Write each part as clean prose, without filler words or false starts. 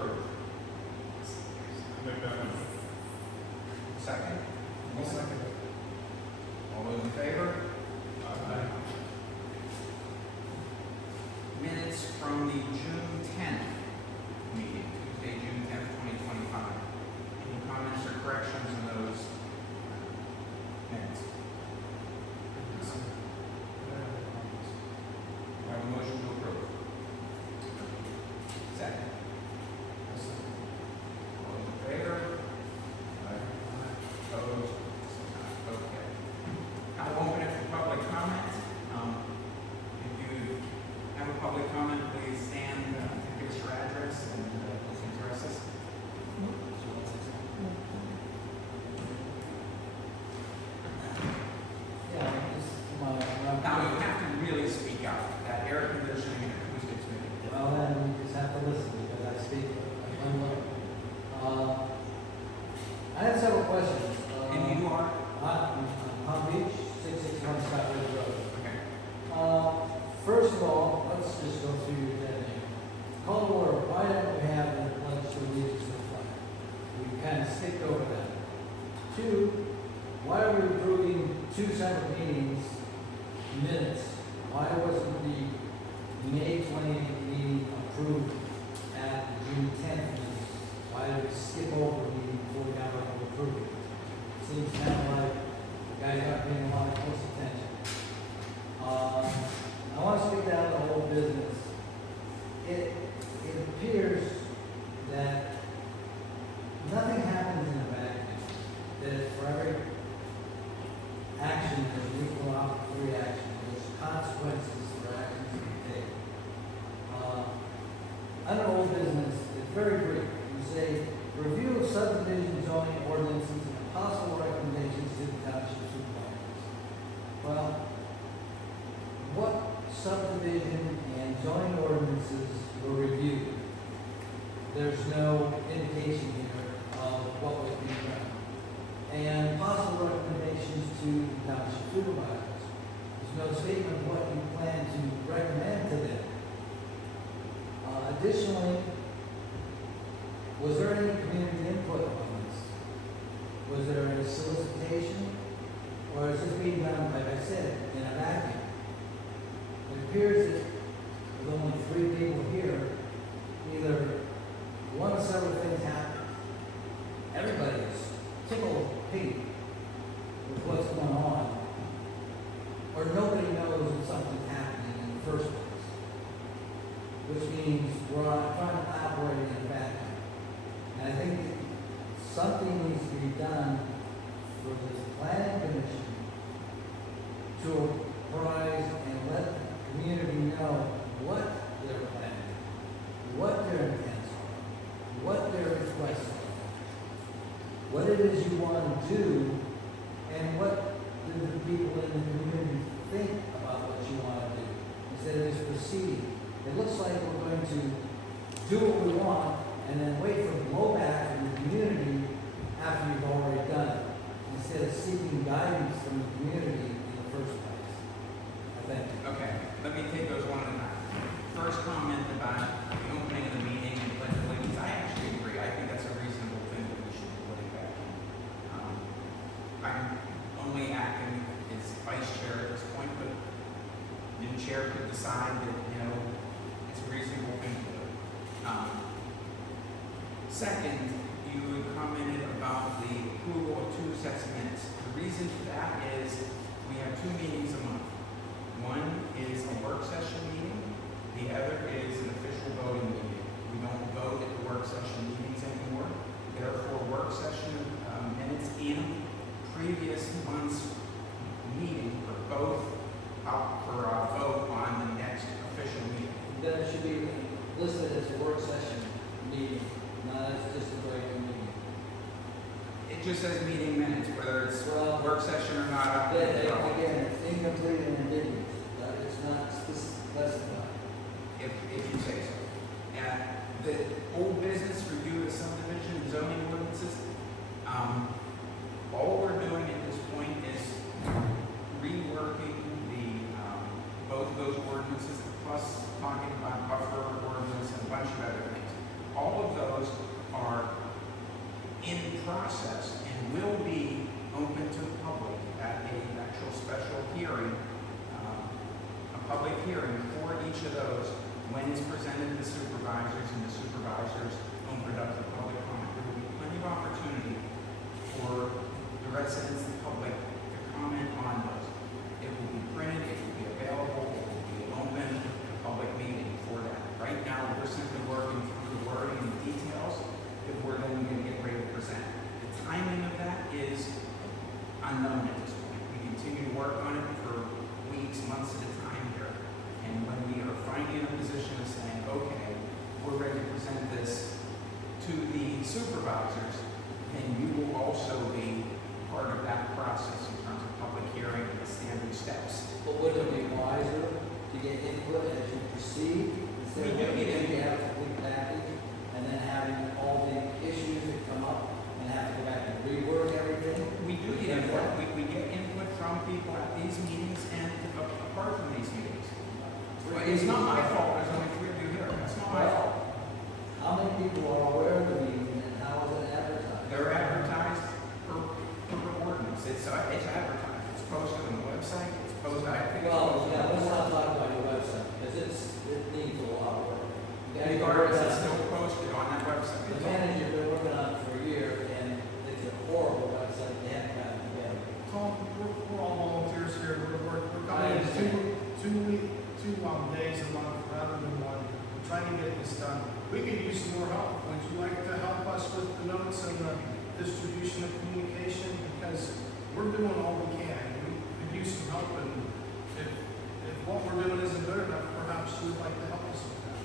approve. Make that motion. Second? I'll second it. All those in favor? Aye. Minutes from the June 10th meeting, Tuesday, June 10th, 2025. Any comments or corrections on those minutes? Do I have a motion to approve? Second. All those in favor? Opposed? Okay. Now we'll open it for public comment. If you have a public comment, please stand, give us your address and please address us. Yeah, this is my, Now you have to really speak out. That air conditioning and acoustics make it difficult. well, then you just have to listen because I speak unload. I have several questions. And you are? I'm Palm Beach, 661 Scott Ridge Road. Okay. First of all, let's just go through your thing. Call to order, why don't we have the pledge of allegiance to the flag? We kind of skipped over that. Two, why are we approving two separate meetings, minutes? Why wasn't the May 28th meeting approved at the June 10th meeting? Why did we skip over a meeting before we got around to approving it? Seems kind of like the guys aren't paying a lot of close attention. I want to speak down the whole business. It appears that nothing happens in a vacuum. That for every action, there's an equal opposite reaction. There's consequences for actions that we take. Under old business, it's very brief. You say, review of subdivision zoning ordinances and possible recommendations to the township supervisors. Well, what subdivision and zoning ordinances were reviewed? There's no indication here of what was being done. And possible recommendations to the township supervisors. There's no statement of what you plan to recommend to them. Additionally, was there any community input on this? Was there any solicitation? Or is this being done, like I said, in a vacuum? It appears that with only 3 people here, either one of several things happened. Everybody is tickled pink with what's going on, or nobody knows that something's happening in the first place, which means we're trying to operate in a vacuum. And I think that something needs to be done for this planning commission to apprise and let the community know what they're planning, what their intents are, what their requests are, what it is you want to do, and what do the people in the community think about what you want to do, instead of just proceeding. It looks like we're going to do what we want and then wait for blowback from the community after you've already done it, instead of seeking guidance from the community in the first place. I think. Okay, let me take those one at a time. First comment about the opening of the meeting and pledge of allegiance. I actually agree. I think that's a reasonable thing that we should be putting back in. I'm only acting as vice chair at this point, but the new chair could decide that, it's a reasonable thing to do. Second, you had commented about the approval of 2 sets of minutes. The reason for that is we have 2 meetings a month. One is a work session meeting. The other is an official voting meeting. We don't vote at the work session meetings anymore. Therefore, work session minutes in previous month's meeting are both up for a vote on the next official meeting. Then it should be listed as a work session meeting, not as just a regular meeting. It just says meeting minutes, whether it's Well, work session or not. up to the vote. Again, it's incomplete and ambiguous. It's not specified. If you say so. And the old business review of subdivision and zoning ordinances, all we're doing at this point is reworking both of those ordinances, plus talking about buffer ordinance and a bunch of other things. All of those those are in process and will be open to the public at a actual special hearing, a public hearing for each of those when it's presented to the supervisors and the supervisors' own productive public comment. There will be plenty of opportunity for the residents and public to comment on those. It will be printed, it will be available, it will be an open public meeting for that. Right now, we're simply working through the wording and the details that we're then going to get ready to present. The timing of that is unknown at this point. We continue to work on it for weeks, months at a time here. And when we are finally in a position of saying, okay, we're ready to present this to the supervisors, then you will also be part of that process in terms of public hearing and the standard steps. But would it be wiser to get input as you proceed, instead of We do get waiting to have a complete package, and then having all the issues that come up, and have to go back and rework everything? We do get input. We get input from people at these meetings and apart from these meetings. But it's not my fault, there's only 3 of you here. That's not my fault. How many people are aware of the meeting, and how is it advertised? They're advertised per ordinance. It's advertised. It's posted on the website. It's posted, I think. Well, yeah, let's not talk about your website, because it needs a lot of work. You gotta The get ordinance rid is of still posted on that The website. manager's been working on it for a year, and it's a horrible website, they haven't gotten it together. Tom, we're all volunteers here, we're I coming understand. two days a month rather than one, we're trying to get this done. We could use some more help, would you like to help us with the notes and the distribution of communication? Because we're doing all we can, we could use some help, and if what we're doing isn't good enough, perhaps you would like to help us with that.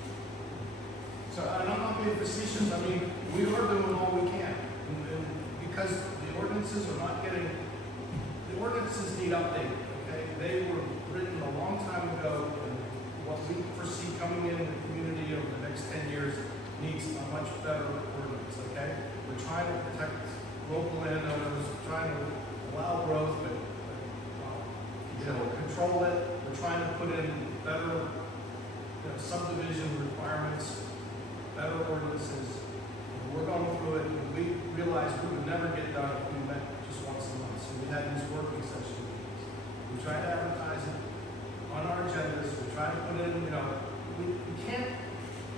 So, and I'm not being facetious, I mean, we are doing all we can, and because the ordinances are not getting, the ordinances need updated, okay? They were written a long time ago, and what we foresee coming in the community over the next 10 years needs a much better ordinance, okay? We're trying to protect local landowners, we're trying to allow growth, but control it. We're trying to put in better subdivision requirements, better ordinances. We're going through it, and we realized we would never get done if we met just once a month. So we had these working session meetings. We try to advertise it on our agendas. We try to put in, we can't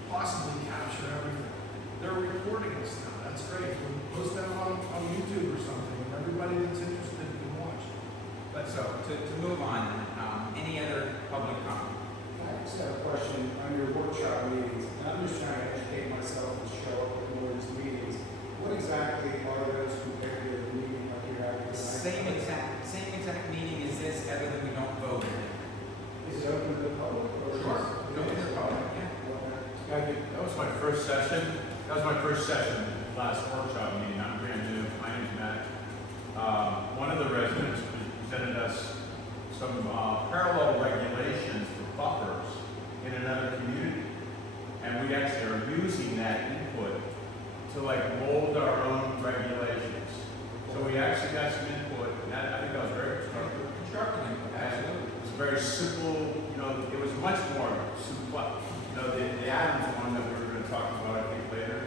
possibly capture everything. They're recording us now. That's great. We'll post them on YouTube or something, and everybody that's interested can watch. But So to move on, any other public comment? I just have a question on your workshop meetings. I'm just trying to educate myself and show up at more of these meetings. What exactly are those compared to the meeting like you're having tonight? Same exact meeting as this, other than we don't vote in it. Is it open to the public? Or is Sure. it- Open to the public, yeah. Okay. That was my first session. Last workshop meeting. I'm brand new. My name's Matt. One of the residents presented us some parallel regulations for buffers in another community. And we actually are using that input to mold our own regulations. So we actually got some input, and I think that was very constructive. Constructive input, absolutely. It was very simple, it was much more simple. The Adams one that we were going to talk about, I think, later,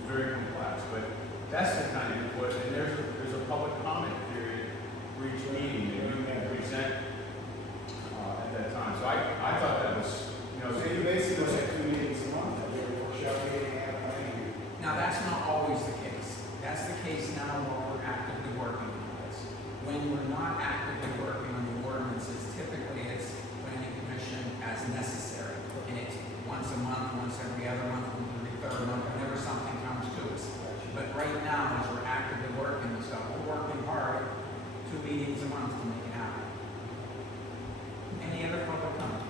is very complex, but that's the kind of input, and there's a public comment period for each meeting that you can present at that time. So I thought that was, So you basically have 2 meetings a month, like a workshop meeting and a planning meeting. Now, that's not always the case. That's the case now where we're actively working on this. When we're not actively working on the ordinances, typically it's planning commission as necessary. And it's once a month, once every other month, every third month, whenever something comes to us. But right now, as we're actively working this stuff, we're working hard, 2 meetings a month to make it happen. Any other public comment?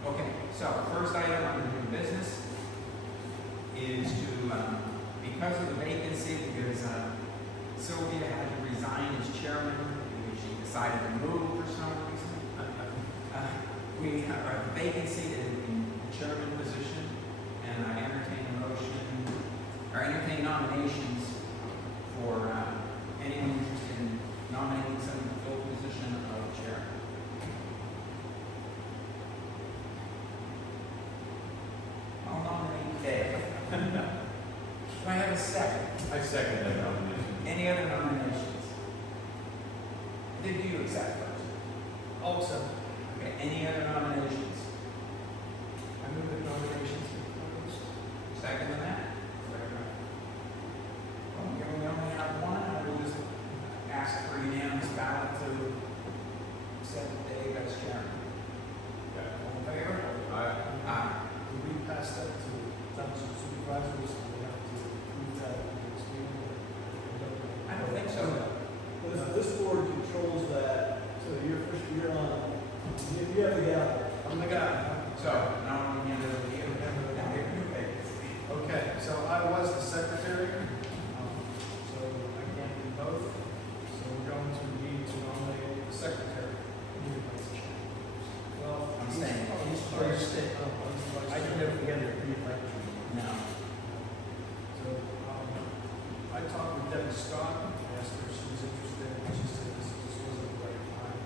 Okay, so first item under new business is to, because of the vacancy, because Sylvia had to resign as chairman, she decided to move for some reason. We have a vacancy in the chairman position, and I entertain a motion, or entertain nominations for anyone interested in nominating someone to fill the position of chair. I'll nominate Dave. Do I have a second? I second that nomination. Any other nominations? Did you accept first? Also, Okay, any other nominations? I move the nominations be closed. Second on that? Well, given we only have one, I will just ask for unanimous ballot to accept Dave as chairman. All in favor? Aye. Do we pass that to township supervisors? Do we have to approve that at the next meeting? I don't think so. This board controls that, so you're on, you have the gavel. I'm the guy. So, now I'm going to hand it over to you. Okay, so I was the secretary, so I can't do both. So we're going to need to nominate the secretary. Well, I'm staying. He's the vice chair. I can never forget it. No. So, I talked with Debbie Scott, asked her if she was interested, and she said this wasn't the right time.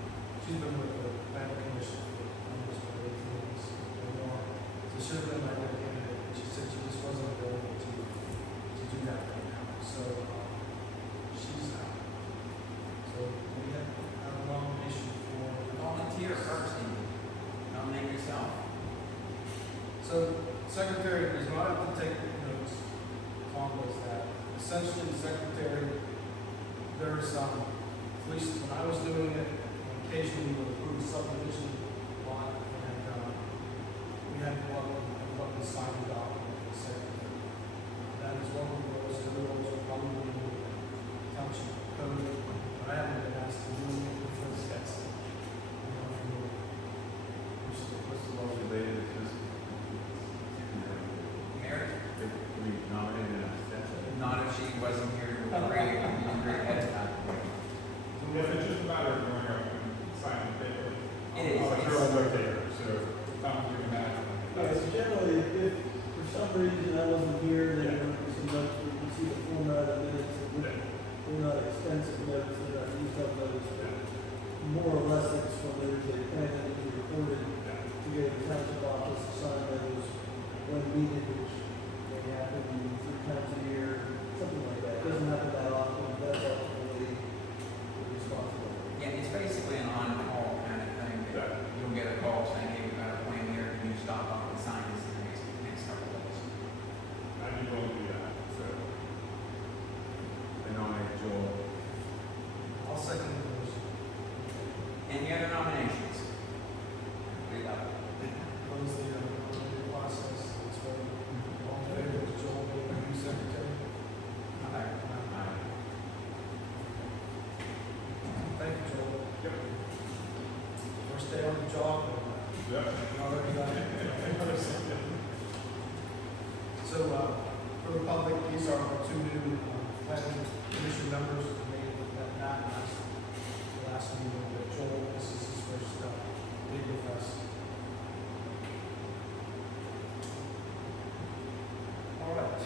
She's been with the planning commission for almost 18 years or more. So she would have been my own candidate, and she said she just wasn't available to do that right now. So, she's out. So we have a nomination for. Volunteer first, Amy. Nominate yourself. So, secretary does not have to take notes, Tom does that. Essentially, the secretary, there's, at least when I was doing it, occasionally we would approve subdivision lot, and, we had what was signed document for the secretary. That is one of those rules, probably in the township code, but I haven't been asked to do it because that's, What's the law related to this? Mary? We nominated an extension. Not if she wasn't here to agree ahead of time. If it's just a matter of going up and signing the paper. It is. I'll throw it right there, so Tom can imagine. Yes, generally, if for some reason I wasn't here, then there would be some notes, we can see the format of minutes, and they're not extensive notes, they're not detailed notes, but more or less it's when there's a plan that is recorded to go to the township office to sign those when needed, which may happen 3 times a year, something like that. It doesn't happen that often, but that's ultimately the responsibility. Yeah, it's basically an on-call kind of thing. that You'll get a call saying, hey, we've got a plan here, can you stop off and sign this in the next couple of days? I need to do that, so. I nominate Joel. I'll second the motion. Any other nominations? Read up. Close the nominating process, it's ready. All in favor, Joel, being new secretary? Aye. Thank you, Joel. First day on the job. Yep. Already done it. So, for the public, these are our 2 new planning commission members made that last meeting. But Joel, this is his first meeting with us. All right.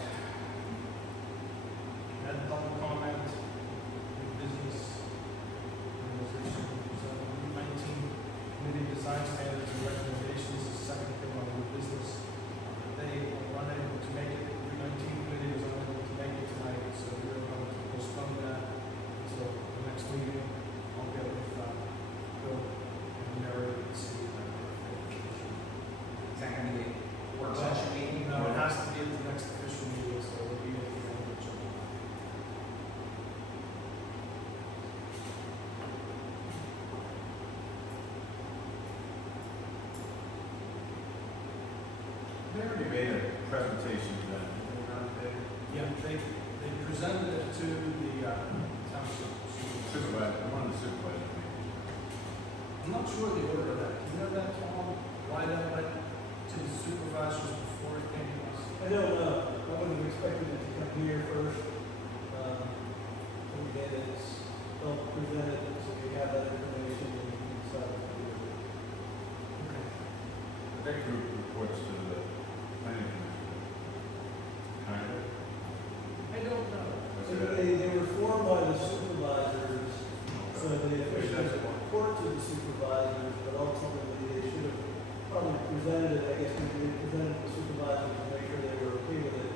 Had public comment, new business, organization, Route 19 committee design standards and recommendations, the second thing on new business. They were unable to make it, the 19 committee was unable to make it tonight, so we're going to postpone that until the next meeting. I'll get with Bill and Mary and see if I can. Is that going to be a work session meeting? No, it has to be at the next official meeting, so it'll be at the end of July. They already made a presentation then. Yeah, they presented it to the township. Supervisor, one of the supervisors. I'm not sure the order of that. Do you know that, Tom? Why that went to the supervisors before it came to us? I don't know, I would have expected it to come here first. And again, they'll present it, so we have that information and we can decide what to do with it. Okay. That group reports to the planning commission. Kind of. I don't know. So they were formed by the supervisors, so they officially report to the supervisors, but ultimately they should have probably presented it, I guess we presented to the supervisors to make sure they were okay with it.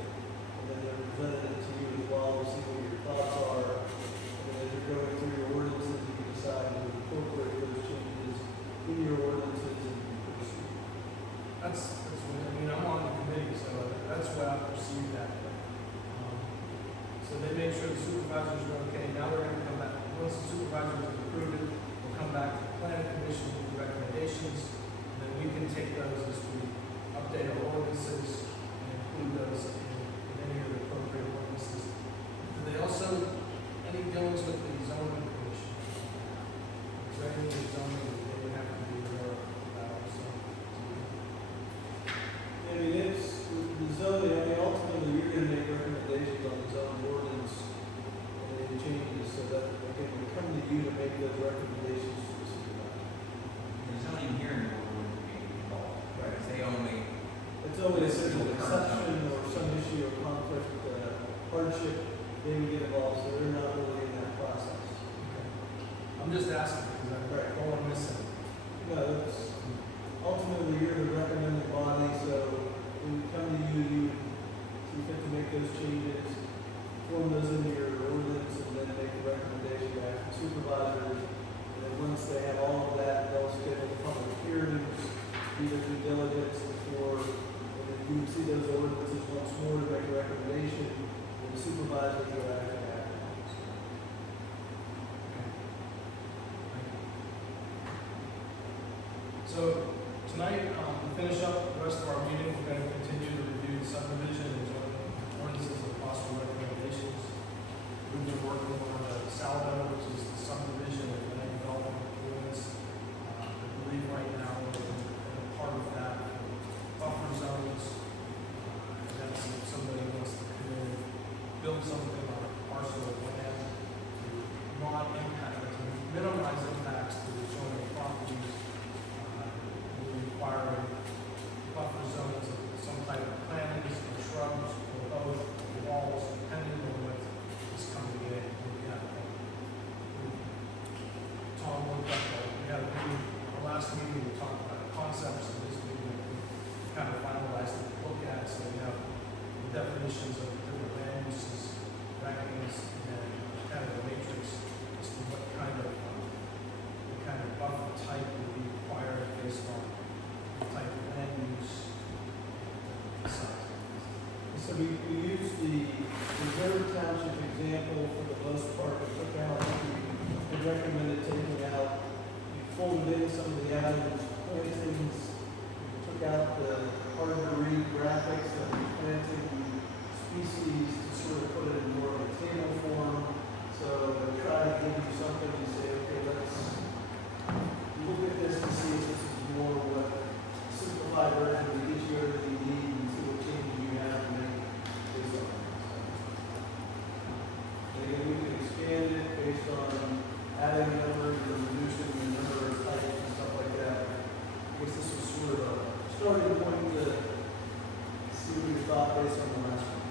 That's what I perceived that way. So they made sure the supervisors were okay. Now we're gonna come back, once the supervisors have approved it, we'll come back to the planning commission with the recommendations. And then we can take those as we update our ordinances and include those in any of the appropriate ordinances. Do they also, any dealings with the zoning commission? Is there any zoning that they would have to be aware about, so? I mean, it's, the zoning, I mean, ultimately, you're gonna make recommendations on the zoning ordinance and any changes, so that, again, we come to you to make those recommendations to the supervisor. The zoning hearing board wouldn't be involved, right? They only, It's always This is an the current exception or some issue or conflict, hardship, they would get involved, so they're not really in that process. I'm just asking because I don't want to miss it. No, it's, ultimately, you're the recommending body, so when we come to you, you see fit to make those changes, form those into your ordinance, and then make a recommendation back to supervisors. And then once they have all of that, they'll schedule the public hearings, do their due diligence before, and then you see those ordinances once more to make a recommendation, and the supervisors will act on that. So tonight, to finish up the rest of our meeting, we're going to continue to review the subdivision and zoning ordinances and possible recommendations. We've been working on the Saldo, which is the subdivision and land development ordinance. I believe right now we're in a part of that buffer zones. That's if somebody wants to come in and build something on a parcel of land to not impact, to minimize impacts to the adjoining properties. Requiring buffer zones of some type of plantings or shrubs or both, walls, depending on what is coming in. We have, Tom looked up, we had a meeting, our last meeting, we talked about concepts, and this meeting, we kind of finalized the look at, so we have the definitions of different land uses, rankings, and kind of a matrix as to what kind of buffer type would be required based on type of land use. So we used the Reserve Township example for the most part, we took out, we recommended taking out, we folded in some of the items, plantings, we took out the hard to read graphics of the planting species to sort of put it in more of a table form. So we try to give you something to say, okay, let's look at this and see if this is more what simplified version of each year that you need and see what changes you have to make this on. And again, we can expand it based on adding numbers or reducing the number of types and stuff like that. I guess this was sort of a starting point to see what you thought based on the last one.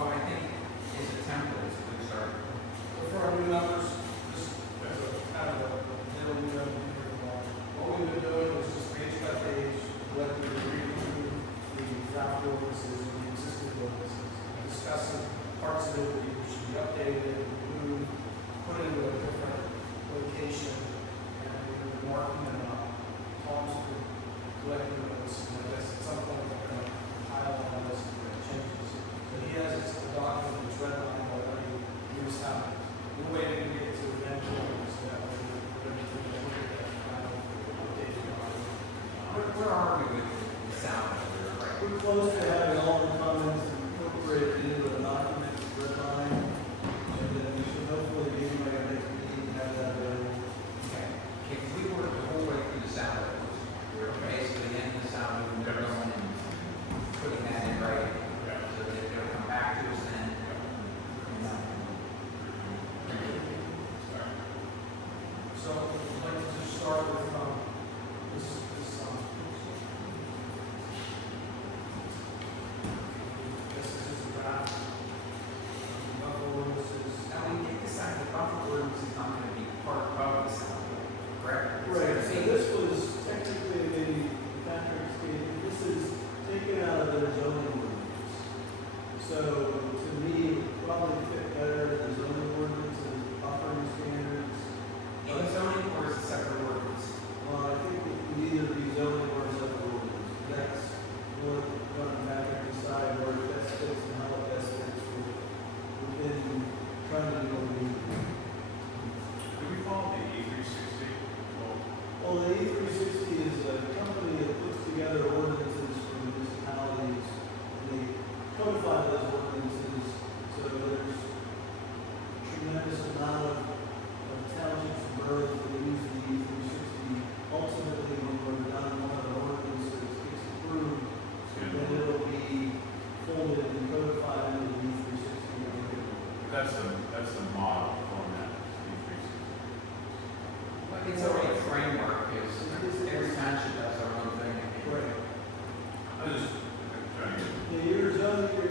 well, I think as a template, it's a good start. So for our new numbers, just as a kind of a middle new number, what we've been doing is just page by page, collectively reading through the draft ordinances and the existing ordinances, and discussing parts of it that should be updated, removed, put into a different location, and we've been marking them up. Tom's been collecting those, and I guess at some point we're going to pile on those changes. But he has a document that's redlined already, here's how. We're waiting to get to the end point, so that we're going to look at that final updated document. Where are we with the sound? We're close to having all the comments incorporated into the document, red line, and codify those ordinances, so there's tremendous amount of townships and boroughs that use the E360. Ultimately, when we're done, one of the ordinances gets approved, then it'll be folded and codified into the E360. That's the model format, E360. But it's already a framework, is every township does their own thing. Right. I was just trying to get, Yeah,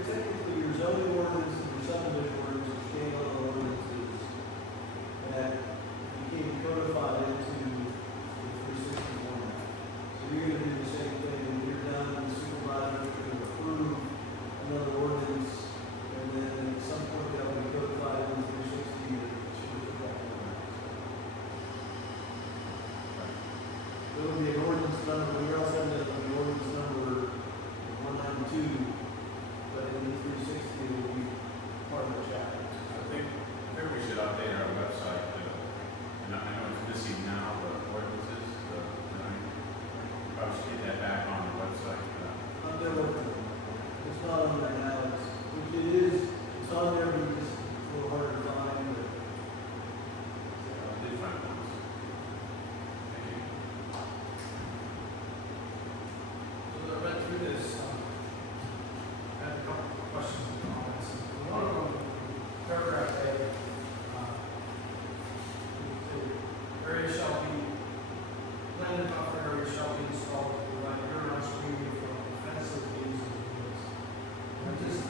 technically your zoning ordinances, your subdivision ordinances, came on ordinances that became codified into the 360 format. So you're gonna do the same thing, when you're done, the supervisor is gonna approve another ordinance, and then at some point that'll be codified in 360 and it should reflect that format. There will be an ordinance number, we also have an ordinance number 192, but in the 360 it will be part of the chapter. I think we should update our website, and I know it's missing now, the ordinances, and I probably should get that back on the website. There were, it's not on there now, it's on there, but it's a little hard to find, but. I did find it once. Thank you. So I read through this, I had a couple of questions and comments. One of them, paragraph A, the area shall be, landed buffer area shall be installed to provide year-round screening from offensive views of the woods. I just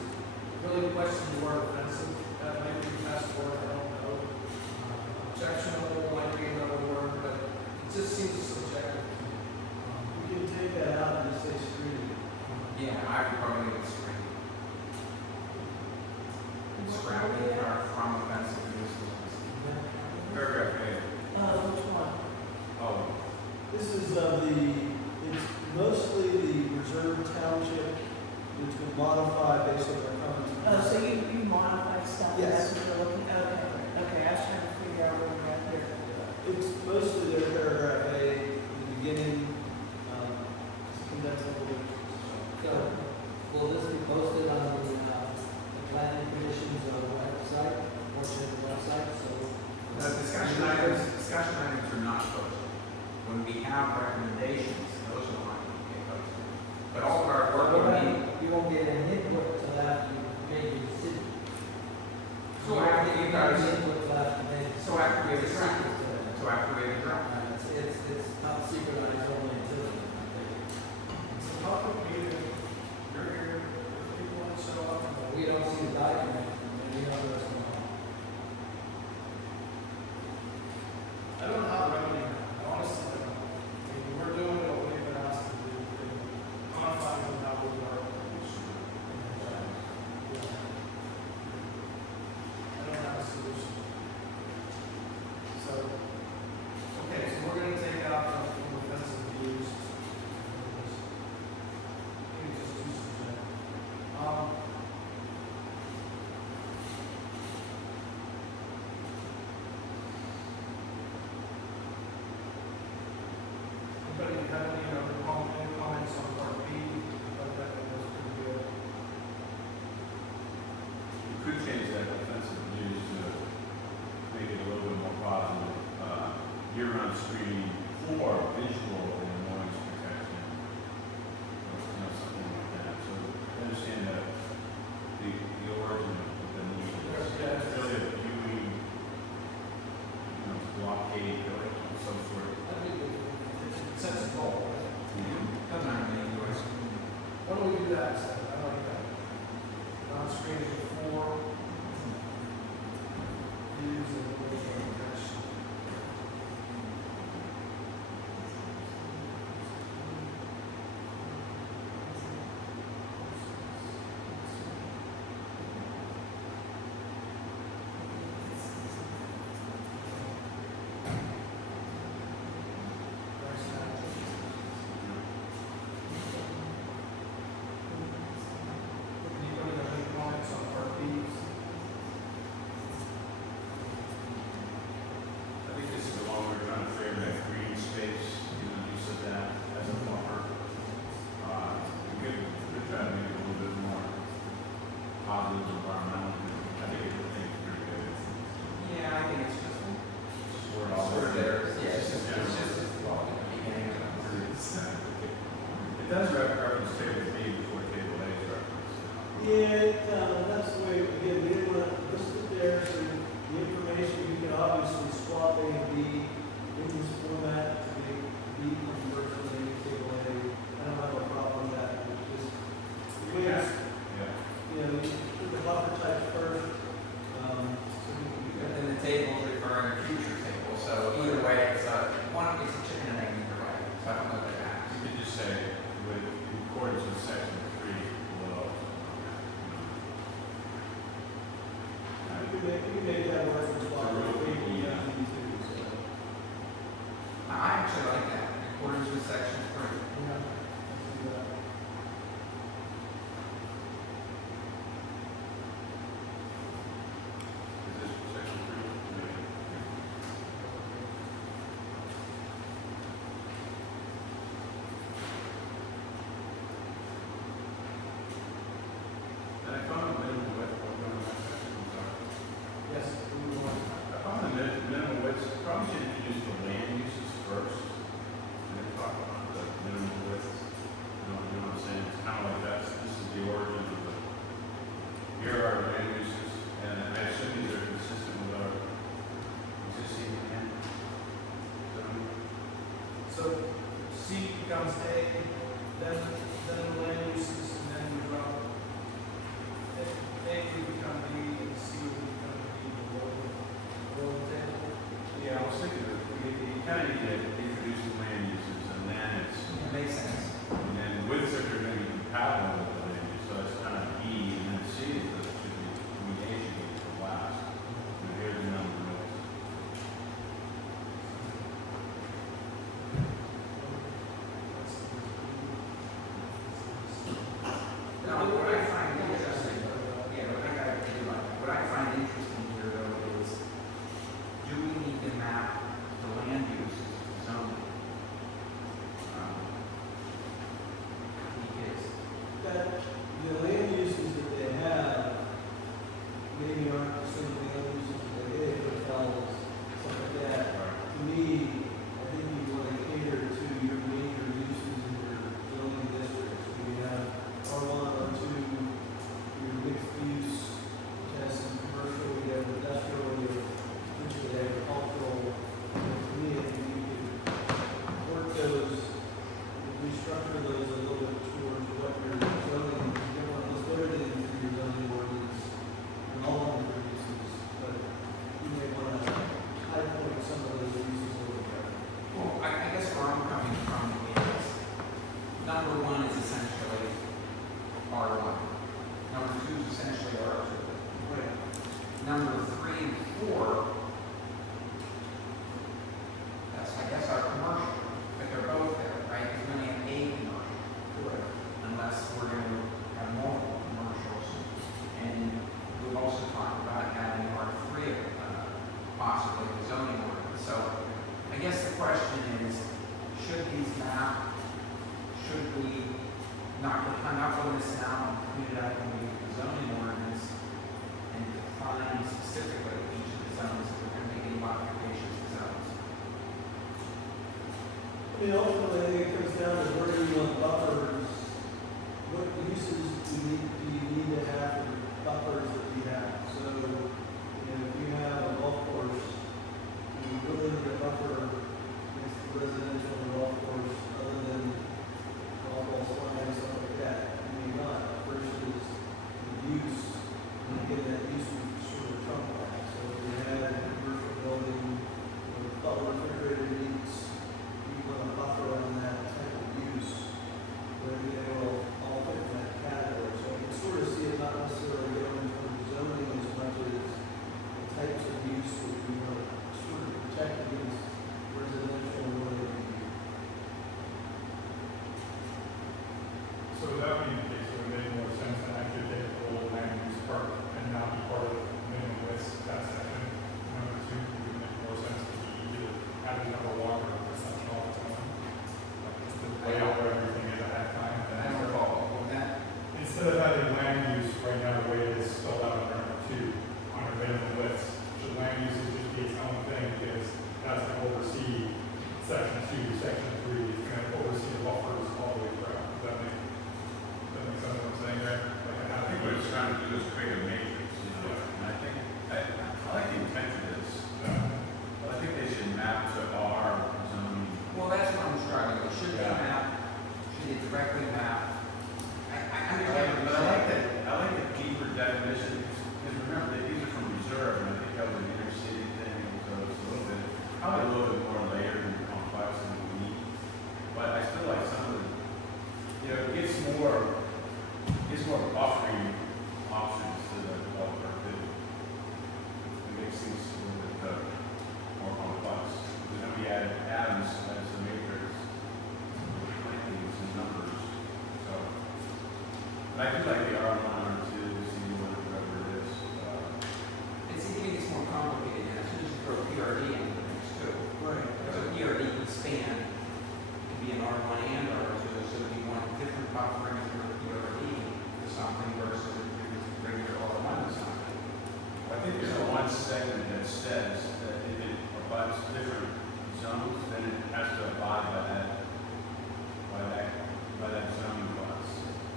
really question the word offensive, that might be the best word, I don't know. Objectionable might be another word, but it just seems subjective to me. We can take that out and just say screening. Yeah, I would probably leave it screen. And scrap it from offensive use. Paragraph A. Which one? Oh, This is it's mostly the reserve township, which will modify based on our comments. Oh, so you modify stuff, Yes. that's what you're looking, okay, I was trying to figure out where we're at here. It's mostly their paragraph A, the beginning, it's condensed a little bit. So, will this be posted on the planning commission's website, portion of the website, so? Discussion items are not posted. When we have recommendations, those are not going to get posted. But all of our work will be, You won't get an input till after you made your decision. so after you guys, Input till after you made. so after we have a draft, so after we have a draft. It's top secret on its own until. It's a public meeting, you're here, people want to show up. We don't see the document, and we don't know what's going on. I don't know how to remedy that, honestly, I don't. I mean, we're doing what we've been asked to do, modifying them how we work. I don't have a solution. So, okay, so we're gonna take out from offensive views. Maybe just do some. Anybody have any other comments on part B? Like that one was pretty good. you could change that offensive use to make it a little bit more positive. Year-round screening for visual and noise protection. You know, something like that. So I understand that the origin of the need is Yeah. it's really a viewing, blockade or some sort of. That'd be good. It's sensible. Doesn't matter to me, anyways. Why don't we do that instead? I like that. Non-screening for views and visual protection. Anybody have any comments on part positive environmental, I think it's pretty good. Yeah, I think it's just, Just word all sort of there, It's yeah, just it's general. just, well, at the beginning of it. It does reference table B before table A is referenced. Yeah, that's the way, again, we didn't want to list it there, so the information, you can obviously swap A and B in this format to make B come first and then table A. I don't have a problem with that, but just, Yeah. you know, you put the buffer type first, so we But can, then the table's referring to future table, so either way, it's a chicken and egg either way, so I don't know that that. You could just say, with, in accordance with section 3 below. we can make that work for swap. It's a real big deal. I actually like that, in accordance with section 3. Yeah. Let's do that. Is this section 3? And I found the minimum width, I'm sorry. Yes, we want. I found the minimum width, probably should introduce the land uses first, and then talk about the minimum width. You know what I'm saying? It's kind of like this is the origin of the, here are our land uses, and I assume these are consistent with our existing land. So C becomes A, then the land uses, and then you drop. A would become B, and C would become D, below the table. Yeah, I was thinking that you kind of need to introduce the land uses, and then it's, It makes sense. and then widths are going to be compatible with the land use, so it's kind of E, and then C is the, should be, I mean, A should be the last. And here's the number of widths. Now, what I find interesting, yeah, what I do like, what I find interesting here though is, do we need to map the land use zone? Because, That, the land uses that they have, maybe aren't the same land uses that they did, hotels, stuff like that. To me, I think you want to cater to your major uses in your zoning districts. We have R1, R2, your mixed use, which has some commercial, we have industrial, we have potentially agricultural. And to me, I think you could work those, restructure those a little bit towards what your zoning, you want to put it into your zoning ordinance and all of your uses, but you may want to high point some of those uses a little better. well, I guess where I'm coming from is, number one is essentially R1. Number two is essentially R2. Right. Number 3 and 4, that's, I guess, our commercial, but they're both there, right? Because we only have a commercial, Correct. unless we're going to have multiple commercials. And we've also talked about having R3, possibly the zoning ordinance. So I guess the question is, should these map, should we knock this down and clean it up when we do the zoning ordinance and define specifically each of the zones if we're going to make any modifications to zones? I mean, ultimately, I think it comes down to where do you want buffers, what uses do you need to have for buffers that you have? So, you know, if you have a golf course, you really need a buffer next to residential and golf course, other than golf ball slide and stuff like that. I mean, not versus the use, and again, that use would sort of trump that. So if you had a commercial building with double refrigerator needs, you want a buffer on that type of use, where they will all fit in that category. So I can sort of see a do is create a matrix, you know, and I think, I like the intent of this, but I think they should map to our zoning. Well, that's what I'm struggling with. Should they Yeah. map, should they directly map? I understand. But I like the deeper definition, because remember, that these are from reserve, and I think that was an inner city thing, so it's a little bit, probably a little bit more layered and complex than we need. But I still like some of the, you know, it gives more buffering options to the developer that it makes things a little bit more complex. You know, we added atoms as the matrix, plantings and numbers, so. But I do like the R1, R2, C1, whatever it is. It's even gets more complicated, and as soon as you throw PRD into the mix too. Right. So PRD can span, to be an R1 and R2, so if you want different buffering for PRD to something versus if you're just regular R1 to something. I think there's one segment that says that if it abuts different zones, then it has to abide by that zoning class.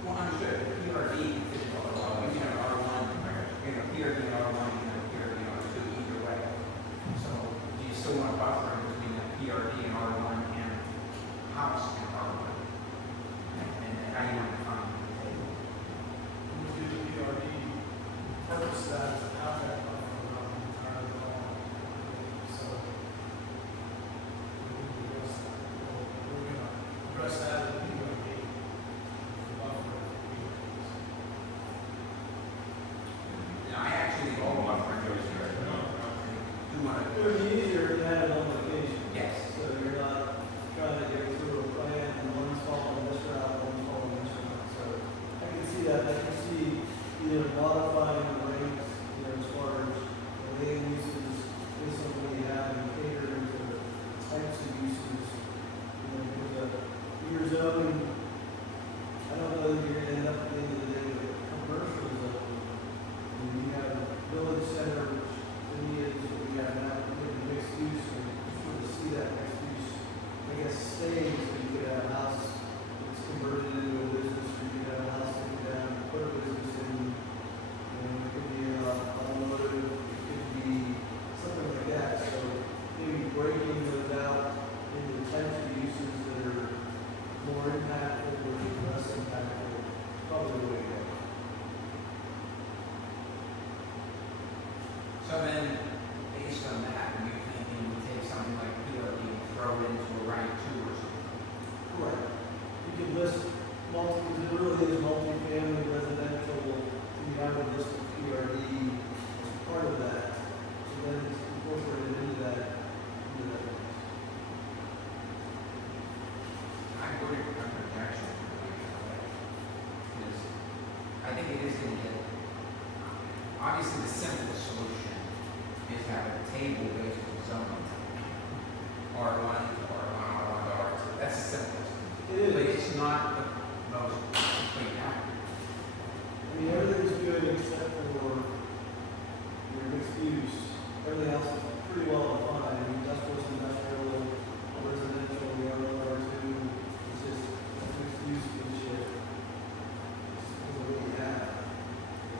Well, understood, PRD can fit in R1, you can have R1, you know, PRD and R1, you can have PRD and R2 either way. So do you still want buffering between the PRD and R1 and house and R1? And how you want to define it? We do the PRD, purpose of that is to have that buffer around the entire law. So, we're gonna address that in the PRD, the buffer. Yeah, I actually think all buffering goes there. Do want It to, would be easier to have it on location. yes. So you're not trying to get through a plan and one's following this route, one's following this route. So I can see that. I can see either modifying the rates, you know, as far as the land uses, based on what you have and catering to the types of uses. You know, because your zoning, I don't know that you're gonna end up at the end of the day with a commercial zone. I mean, you have village center, which to me is what we have now, we have mixed use, and you sort of see that mixed use, I guess, staying, so you could have a house that's converted into a business, or you could have a house taken down, put a business in, and it could be automotive, it could be something like that, so maybe breaking those out into types of uses that are more impactful versus less impactful, probably the way to go. So then, based on that, are you thinking we take something like PRD and throw it into a rank 2 or something? Correct. You can list multiple, it really is multifamily residential, and you have a list of PRD as part of that. So then it's incorporated into that. I would have protection for the because I think it is going to get, obviously the simplest solution is have a table based on zoning. R1 to R1, R1 to R2, that's the simplest. It But is. it's not the most complete accurate. I mean, everything's good except for your mixed use. Everything else is pretty well defined. I mean, industrial, residential, the R1, R2, it's just mixed use and shit. It's what we have.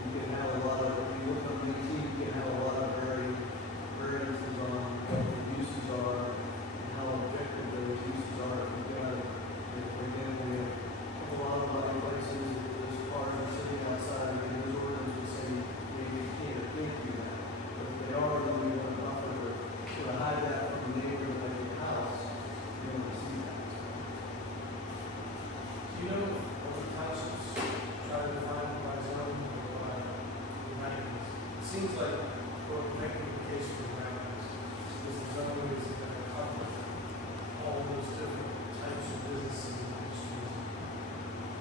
You can have a lot of, if you look on the you can have a lot of variances on what the uses are and how objective those uses are. You've got, for example, we have a lot of other places, as far as sitting outside, and those ordinances say, you can't or can't do that. But if they are, then we want to buffer to sort of hide that from the neighbor that has your house, you want to see that. Do you know what the townships try to define by zone or by rankings? It seems like we're making the case for rankings, because the zone is going to cover all those different types of businesses and industries.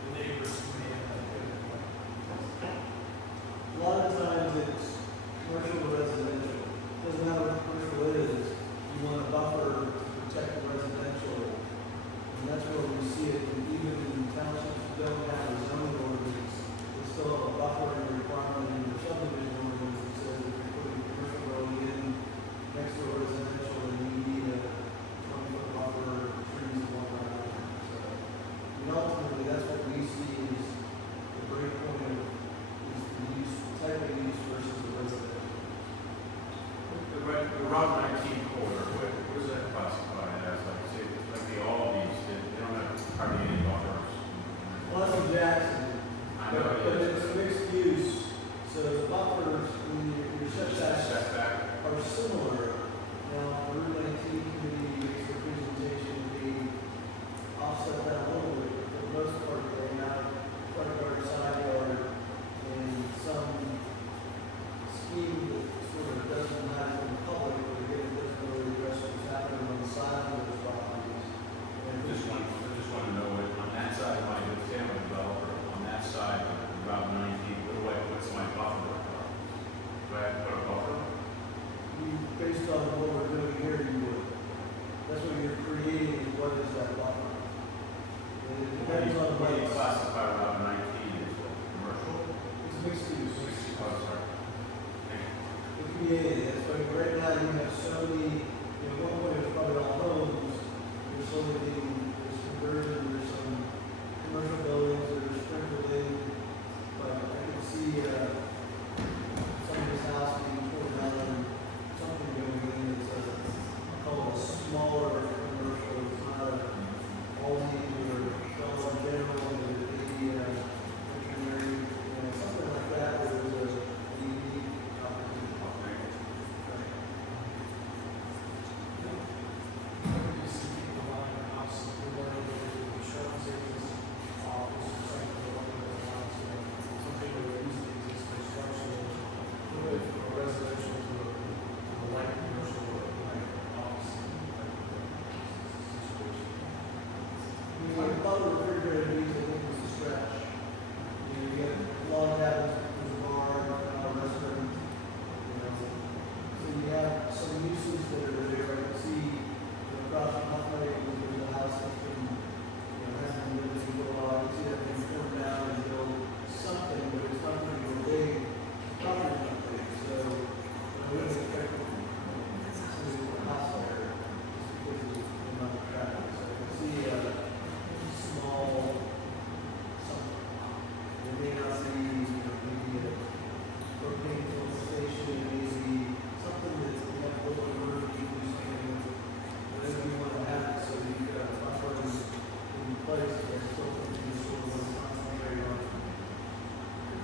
The neighbors may end up getting it. A lot of times it's commercial or residential. Doesn't matter what commercial is, you want a buffer to protect the residential. And that's where we see it, and even in townships that don't have a zoning ordinance, they still have a buffer and requirement in the subdivision ordinance that says if you're putting commercial road in next to a residential, then you need the Route 19 corridor, what is that classified as? Like, say, like the Aldi's, they don't have hardly any buffers. Well, that's in Jackson, I know but it it's is. mixed use, so the buffers, when your setbacks Setback. are similar. Now, the Route 19 committee makes a presentation, we offset that a little bit, but for the most part, they have front yard, side yard, and some scheme that sort of doesn't have in public, but again, it doesn't really address what's happening on the side of those properties. And I just want to know what, on that side of my family developer, on that side of Route 19, what's my buffer? Do I have to put a buffer? based on what we're doing here, you would. That's what you're creating, is what is that buffer? And it depends on What do you what classify Route 19 as commercial? it's mixed use. Oh, sorry. It's created, that's why right now you have so many, at one point it was probably all homes, there's so many, there's conversion, there's some commercial buildings that are sprinkled in, but I can see, somebody's house being torn down and something going in that's called a smaller commercial, it's not a Aldi or Dollar General or the veterinary, something like that, where there's a unique opportunity. You see people buying a house, they're going to the insurance agent's office or something along those lines, something that would use these as construction, with a residential to a light commercial or like office. Situation. I thought the refrigerator needs, I think, was a stretch. You get log cabins, there's a bar, restaurant, so you have some uses that are there. I can see, across from Huffley, there's a house that's been, hasn't been lived in for a while. I can see that being torn down and build something, but it's not going to be big, property not big, so, I wouldn't expect to see a house there, just because of the amount of traffic. So I can see, small something. It may not be, maybe a propane filling station, maybe something that's like a little emergency use thing, whatever you want to have, so that you got buffers in place that still continue to sort of concentrate on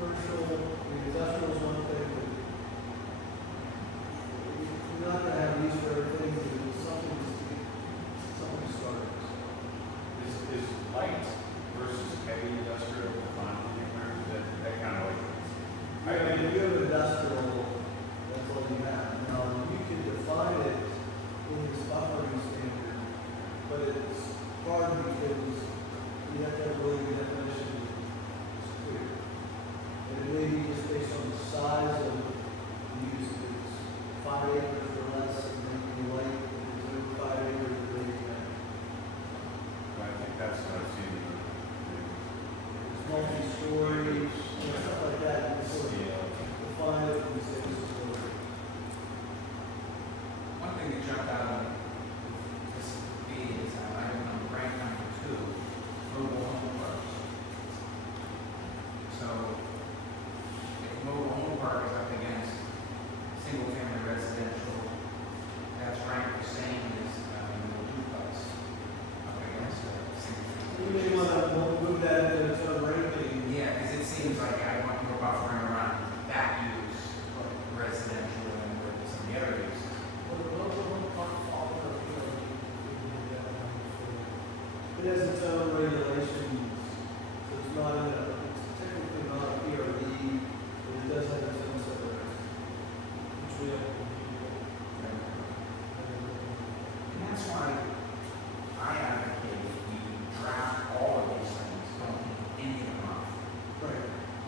commercial, industrial is one thing, but you're not going to have these for everything, but something starts. Is light versus heavy industrial defined anywhere? That kind of like. I mean, if you have industrial, that's all you have. Now, you can define it in this buffering standard, but it's hard because you have to have really good definition. It's clear. And it may be just based on the size of the use. If it's 5 acres or less, it may be light. If it's over 5 acres, it may be heavy. I think that's what I've seen. It's multi-story, stuff like that. You can sort of define it and say this is what it is. One thing that jumped out of this meeting is item number, rank number 2, mobile home parks. So, if mobile home park is up against single-family residential, that's ranked the same as no duplex up against a single-family. You may want to move that into its own ranking. Yeah, because it seems like I want more buffering around that use, like residential and with some of the other uses. Well, the local home park fall under PRD, It has its own regulations, so it's not in a, it's technically not a PRD, but it does have its own separate. which we have. And that's why I advocate we draft all of these things, don't leave any of them off. Right.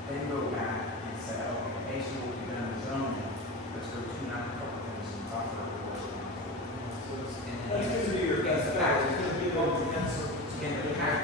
Then go back and say, okay, based on what we've done in zoning, let's go to non-public and buffer or So it's, and That's then gonna be your get best the bet, package. it's gonna be Well, comprehensive. to get the package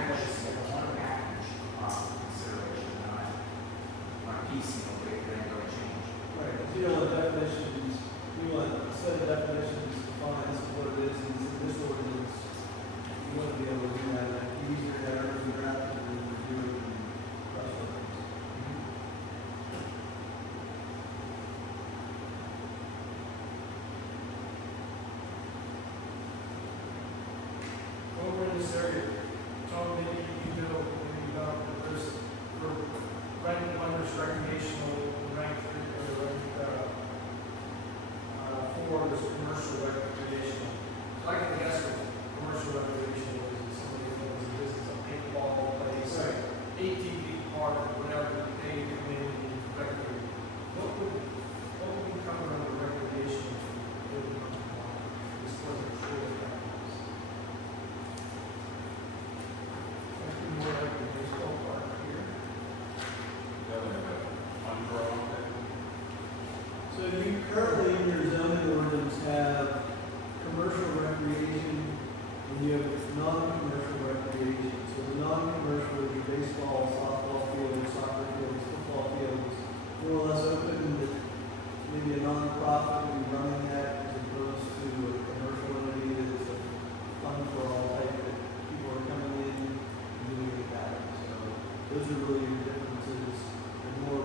was commercial recreational. So I can guess what commercial recreation was, is somebody that was a business, a paintball place, ATV park, whatever, they come in and recreate. What would we cover under recreation? This wasn't sure if that was. Something more like a baseball park here. That would have a fun for all of that. So you currently in your zoning ordinance have commercial recreation and you have non-commercial recreation. So the non-commercial is your baseball, softball fields, soccer fields, football fields, more or less open that maybe a non-profit would be running that as opposed to a commercial entity that's a fun for all type that people are coming in and doing it that. So those are really your differences. They're more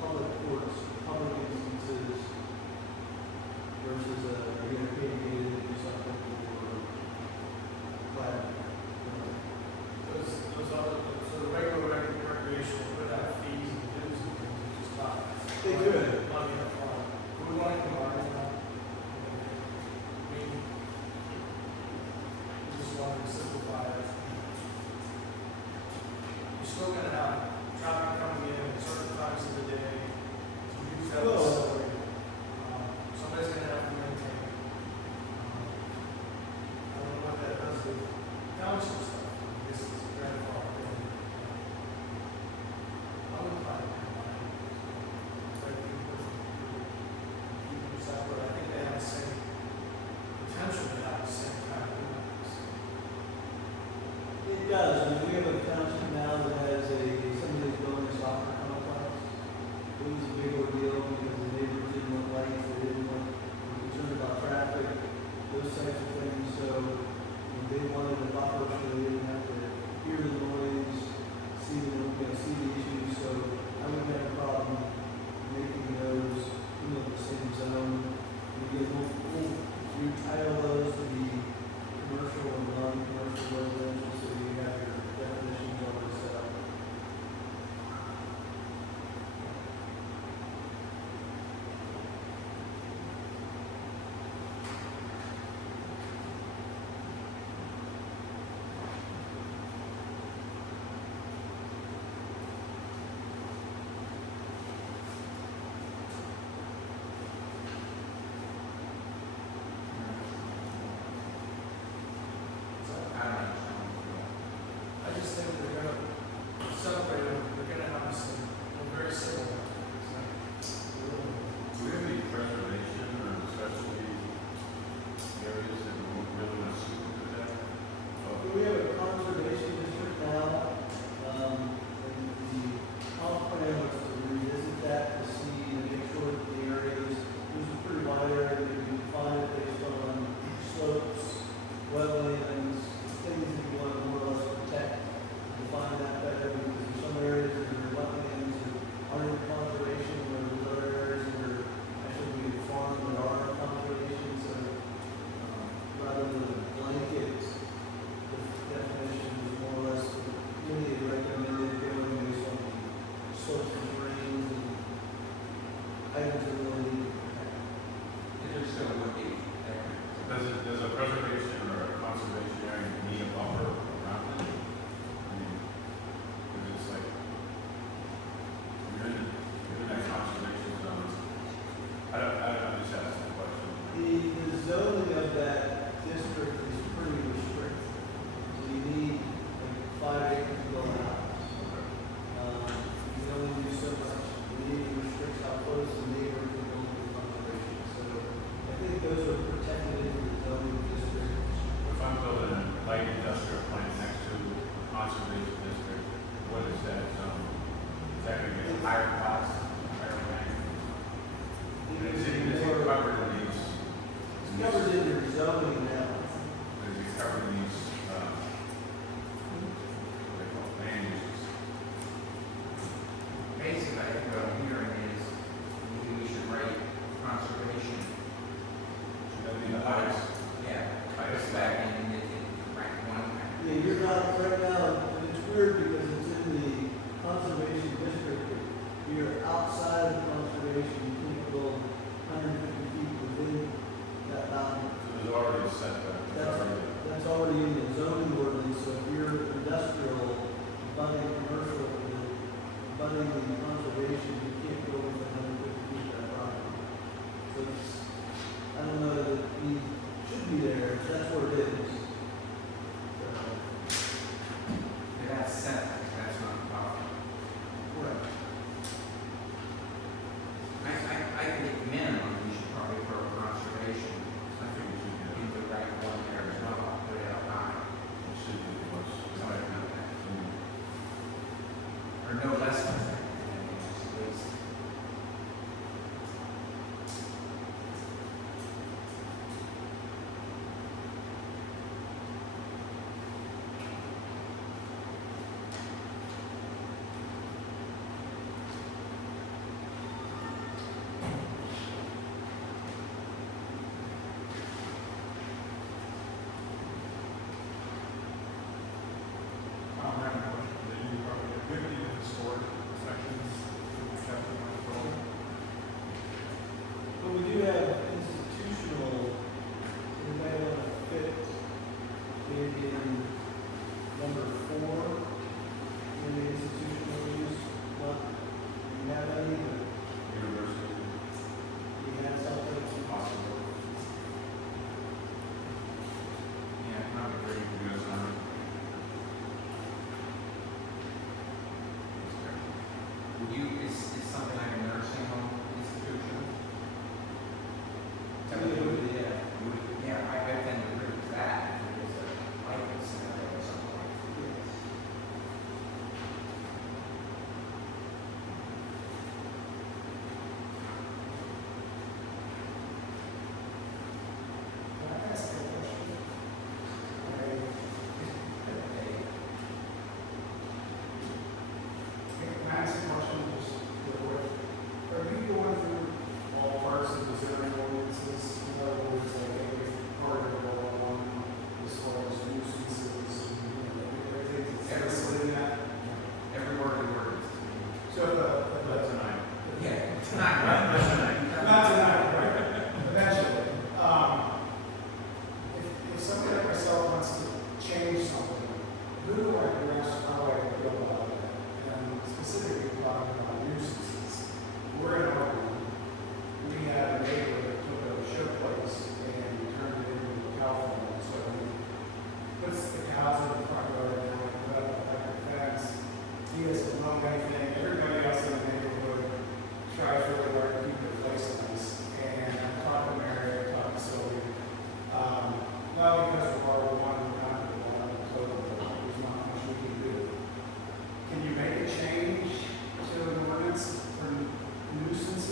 public courts, public instances versus a entertainment to do something for private. Those other, so the regular recreational would have fees and dues and things, it's just not. They do it. Money up front. We want to combine that. We just wanted to simplify it. You're still gonna have traffic coming in at certain times of the day to use that Well- facility. Somebody's gonna have to maintain it. I don't know what that does with township stuff. This is very far. I would try to combine it. Try to keep them separate. I think they have the same potential to have the same kind of impacts. It does. I mean, we have a township now that has somebody's building a soccer complex. It was a big ordeal because the neighbors didn't want lights, they didn't want, were concerned about traffic, those types of things. So they wanted a buffer so they didn't have to hear the noise, see the issues. So I wouldn't have a problem making those, the same zone. You title those to be commercial and non-commercial residential, so you have your definitions already set up. So I don't know. I just think they're gonna separate them, they're gonna have some, very similar. Do we have any preservation or specialty areas that we really want to see with that? Oh, We have a conservation district now, and the comp plan was to revisit that to see, and make sure that the areas, there's a pretty wide area that you define it based on slopes, wetlands, things that you want to more or less protect. Define that better, because there's some areas that are wetlands that aren't in conservation, or there's other areas that are actually being farmed that are in conservation, so rather than a blanket definition is more or less, many had recommended going based on the slopes and terrains and items that really need to protect. There's still would be there. Does a preservation or a conservation area need a buffer around it? I mean, because it's like, you're in that conservation zone. I'm just asking a question. The zoning of that district is pretty restricted. So you need like 5 acres to build a house. You can only do so much. You need to restrict how close the neighbor can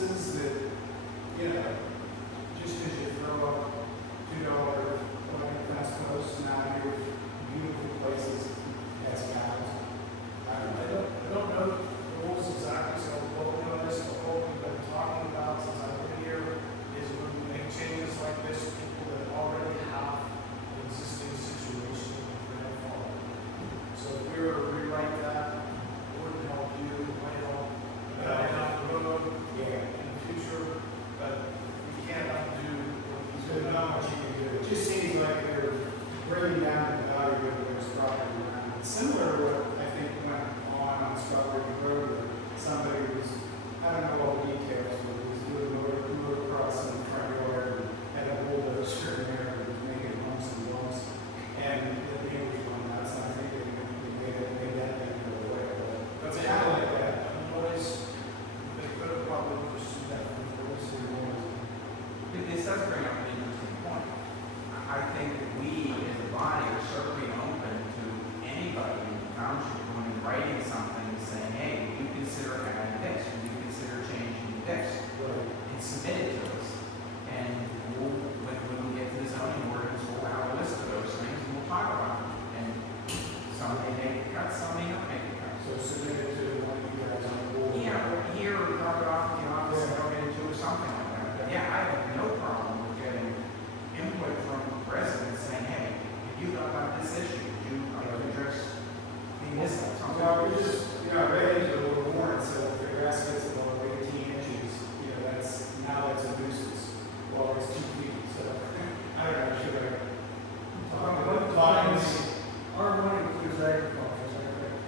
ordinances that, you know, just because you throw up $2 fence posts now your beautiful places as cows? I don't know. I don't know the rules exactly, so what we're doing is, what we've been talking about since I've been here is when we make changes like this, people that already have an existing situation grandfather. So if we were to rewrite that, it wouldn't help you, it might help down the road Yeah. in the future, but we can't undo what he's There's doing. not much you can do. It just seems like they're bringing down the value of their property around. It's similar to what I think went on Strawberry Road, where somebody was, I don't know all the details, but he was doing motocross in the front yard and had a bulldozer in there and was making lumps and lumps. And the neighbors went nuts, and I think they made that thing go away. But it's kind of like that. Noise, they could have probably pursued that from the rules they wanted. This does bring up an interesting point. I think that we, as a body, are certainly open to anybody in the township going and writing something and saying, hey, would you consider adding this, would you consider changing this? And submit it to us. And we'll, when we get to the zoning ordinance, we'll have a list of those things and we'll talk about them. And some may make the cut, some may not make the cut. So submit it to one of you guys on the board. Yeah, here, or drop it off in the office and go into or something like that. Yeah, I have no problem with getting input from residents saying, hey, if you thought about this issue, would you address this? Well, we just, you know, read into the little warrant, so if the grass gets above 18 inches, you know, now that's a nuisance. Well, it's 2 feet, so, I don't know, should I talk about Times, R1 includes agriculture, is that correct?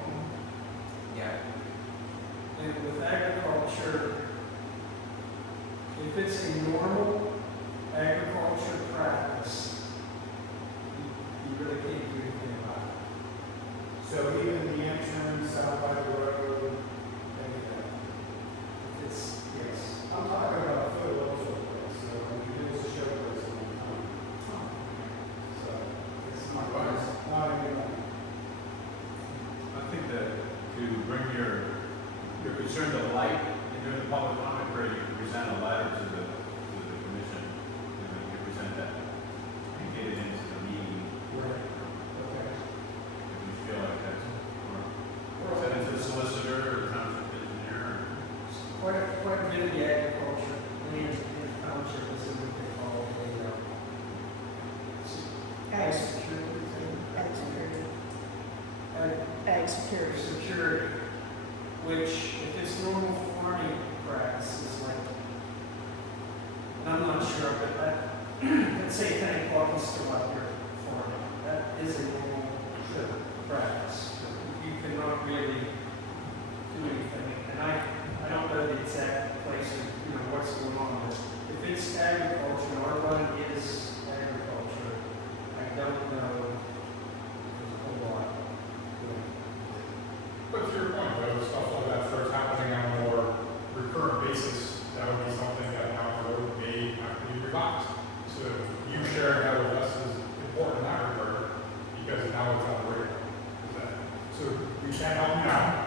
Yeah. And with agriculture, if it's a normal agriculture practice, you really can't do anything about it. So even the entrance out by the road, anything. If it's, yes. I'm talking about foot also, so when you do this show place all the time. So, it's not, not a good one. I think that to bring your concern to light and during the public comment period, you can present a letter to the commission, and then you can present that and get it into the meeting. Right. Okay. If you feel like that's, or send it to the solicitor or the township engineer. Quite a bit of the agriculture land in the township is in what they call a ag security thing. Ag security. Ag Ag security. security, which if it's normal farming practices, like, and I'm not sure, but let's say 10 o'clock is still out there farming, that is a normal practice. You cannot really do anything, and I don't know the exact place of, you know, what's going on, but if it's agriculture, our one is agriculture, I don't know if there's a whole lot. But to your point, though, stuff like that starts happening on a more recurrent basis, that would be something that down the road may have to be revised. So you sharing that with us is important in that regard, because now it's on the radar. So we can't help you now,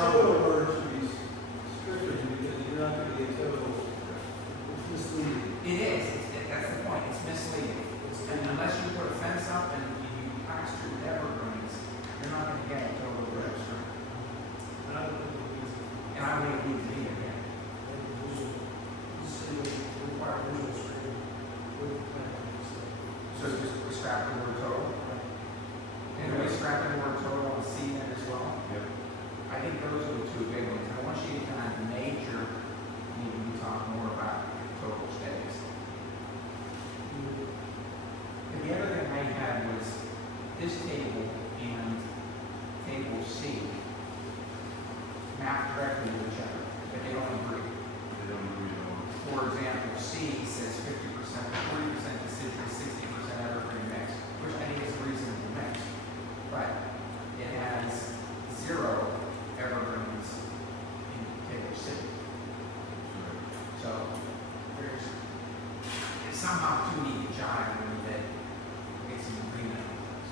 total word should be stricter because you're not gonna get total. It's misleading. It is, that's the point, it's misleading. And unless you put a fence up and you pasture evergreens, you're not gonna get a total register. And I don't think it needs to. And I think it needs to be again. Require visual screening with plantings. So just we scrap the word total. And we scrap the word total on C then as well. Yep. I think those are the two big ones. I want you to kind of major, maybe we talk more about total stays. And the other thing I had was this table and table C map directly to each other, but they don't agree. They don't agree at all. For example, C says 50%, 40% deciduous, 60% evergreen mix, which I think is a reasonable mix. But it has 0 evergreens in table C. So there's somehow too neat a jive that makes some agreement on this.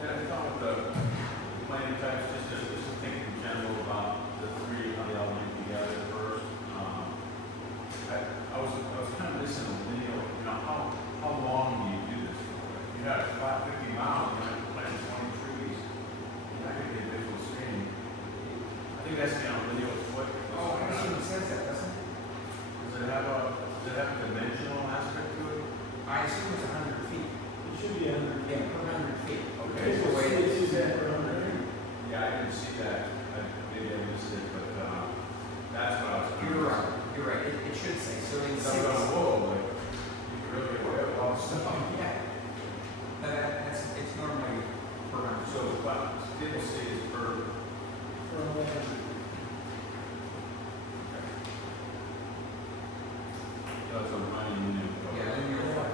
And I thought with the planning types, just to think in general about the three, how they all link together first. I was kind of listening to the video, you know, how long do you do this for? You know, it's about 50 miles, you might plant 20 trees. You're not gonna get visual screening. I think that's, you know, video foot. Oh, I assume it says that, doesn't it? Does it have a dimensional aspect to it? I assume it's 100 feet. It should be under. Yeah, per 100 feet. Okay, It's the way it It's is. that for under. Yeah, I didn't see that. Maybe I missed it, but that's what I was. You're right, you're right. It should say, so in So, six. whoa, like, you can really get away with all the stuff. Yeah. That's, it's normally per 100. So, but table C is per, that's a running unit. Yeah, then you're right.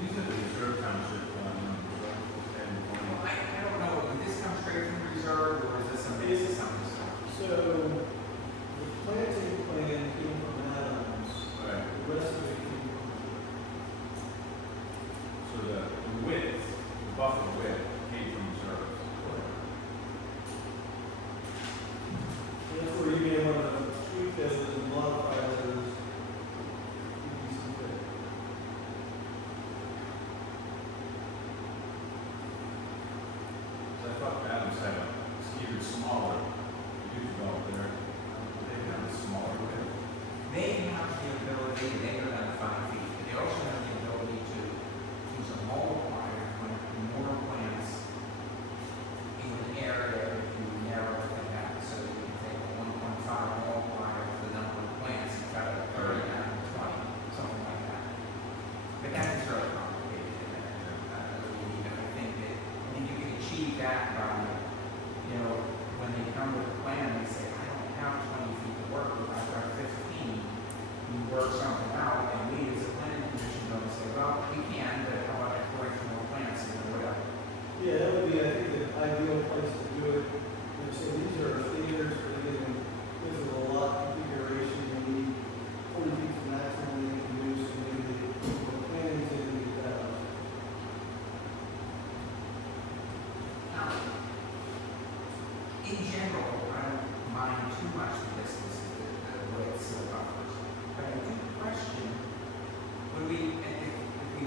These are the reserve township, numbers, right? And, Well, I don't know, did this come straight from reserve or is this some basis on this stuff? So, the planting plan came from Adams, right, the rest of it came from. so the width, the buffer width came from reserves. That's where you may want to tweak those and modify those. PVC fit. So I thought Adams had a, it's even smaller, huge development there. They have a smaller width. They have the ability, they go down to 5 feet, but they also have the ability to use a multiplier when more plants in an area if you narrow it that. So you can take a 1.5 multiplier for the number of plants and cut it 30 down to 20, something like that. But that is really complicated in there. I think that, you can achieve that by, you know, when they come with a plan, they say, I don't have 20 feet to work with, I've got 15. You work something out, and we as a planning commission don't say, well, we can, but how about a collection more plants and whatever. Yeah, that would be, I think, the ideal place to do it. And so these are standards for anything. This is a lot configuration, you need 40 feet to maximum you can use, so maybe the planning's in the Now, in general, I don't mind too much the distance, the widths of the buffers, but I do question, when we, if we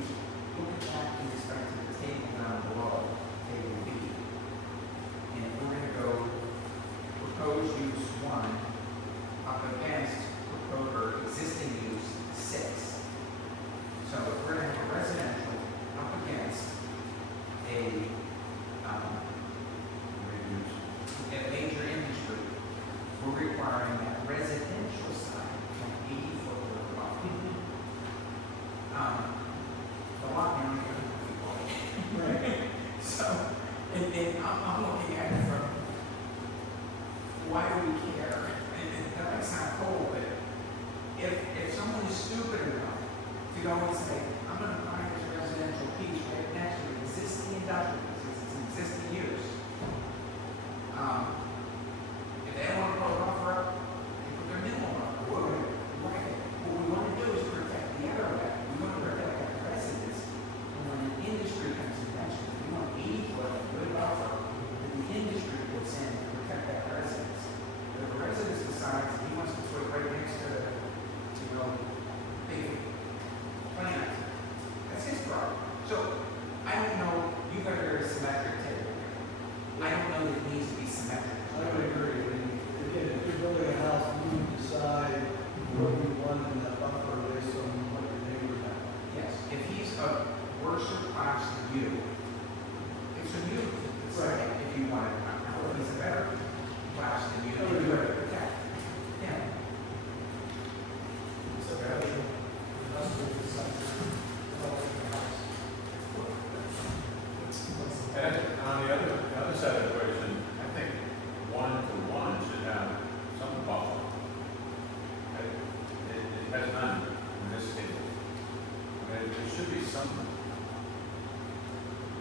some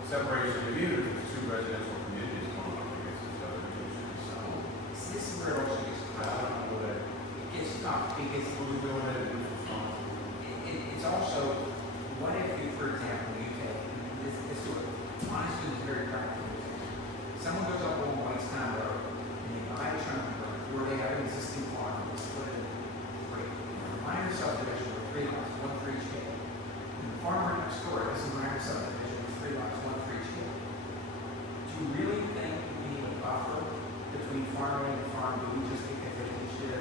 separation of even if it's two residential communities going up against each other, there should be some. This is where it also gets I tough. don't know that, It gets tough because we're doing it, who's responsible? it's also, what if you, for example, you take, this honestly is very practical. Someone goes up on Whitestown Road and they buy a chunk of road where they have an existing farm, they split it in three. Minor subdivision with 3 lots, 1 for each acre. And the farmer next door has a minor subdivision with 3 lots, 1 for each acre. Do you really think we need a buffer between farm A and farm B just because they each did a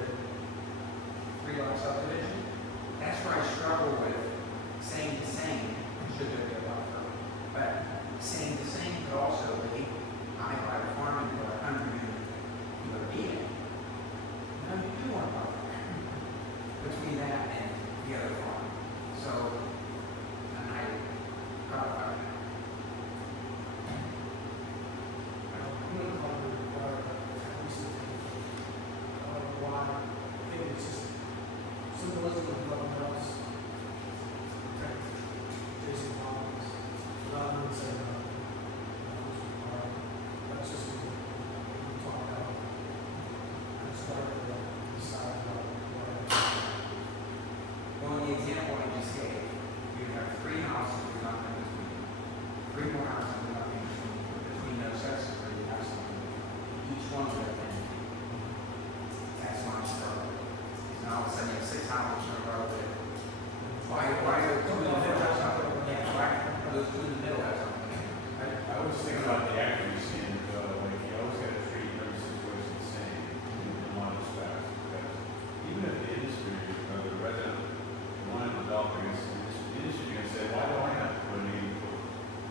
3 lot subdivision? That's where I struggle with saying the same, should there be a buffer? But saying the same could also be, I buy a farm and put 100 unit, B in. No, you do want a buffer between that and the other farm. So, and I thought about that. I'm gonna call it require at least why, I think it's just symbolism of nothing else. Okay. Jason Collins, not even say no. That's just what we talk about. And start to decide about what. Well, in the example I just gave, you have 3 houses with nothing between. 3 more houses with nothing between those sections where you have something. Each one's with a thing. That's why I'm struggling. Now all of a sudden you have 6 houses in a row that, why are those 2 in the middle have something? Yeah, why are those 2 in the middle have something? I was thinking about the accuracy and, like, you always gotta treat every situation the same in one respect. Because even if the industry, or the resident, one developing is, the industry, you're gonna say, why do I have to put an 80-foot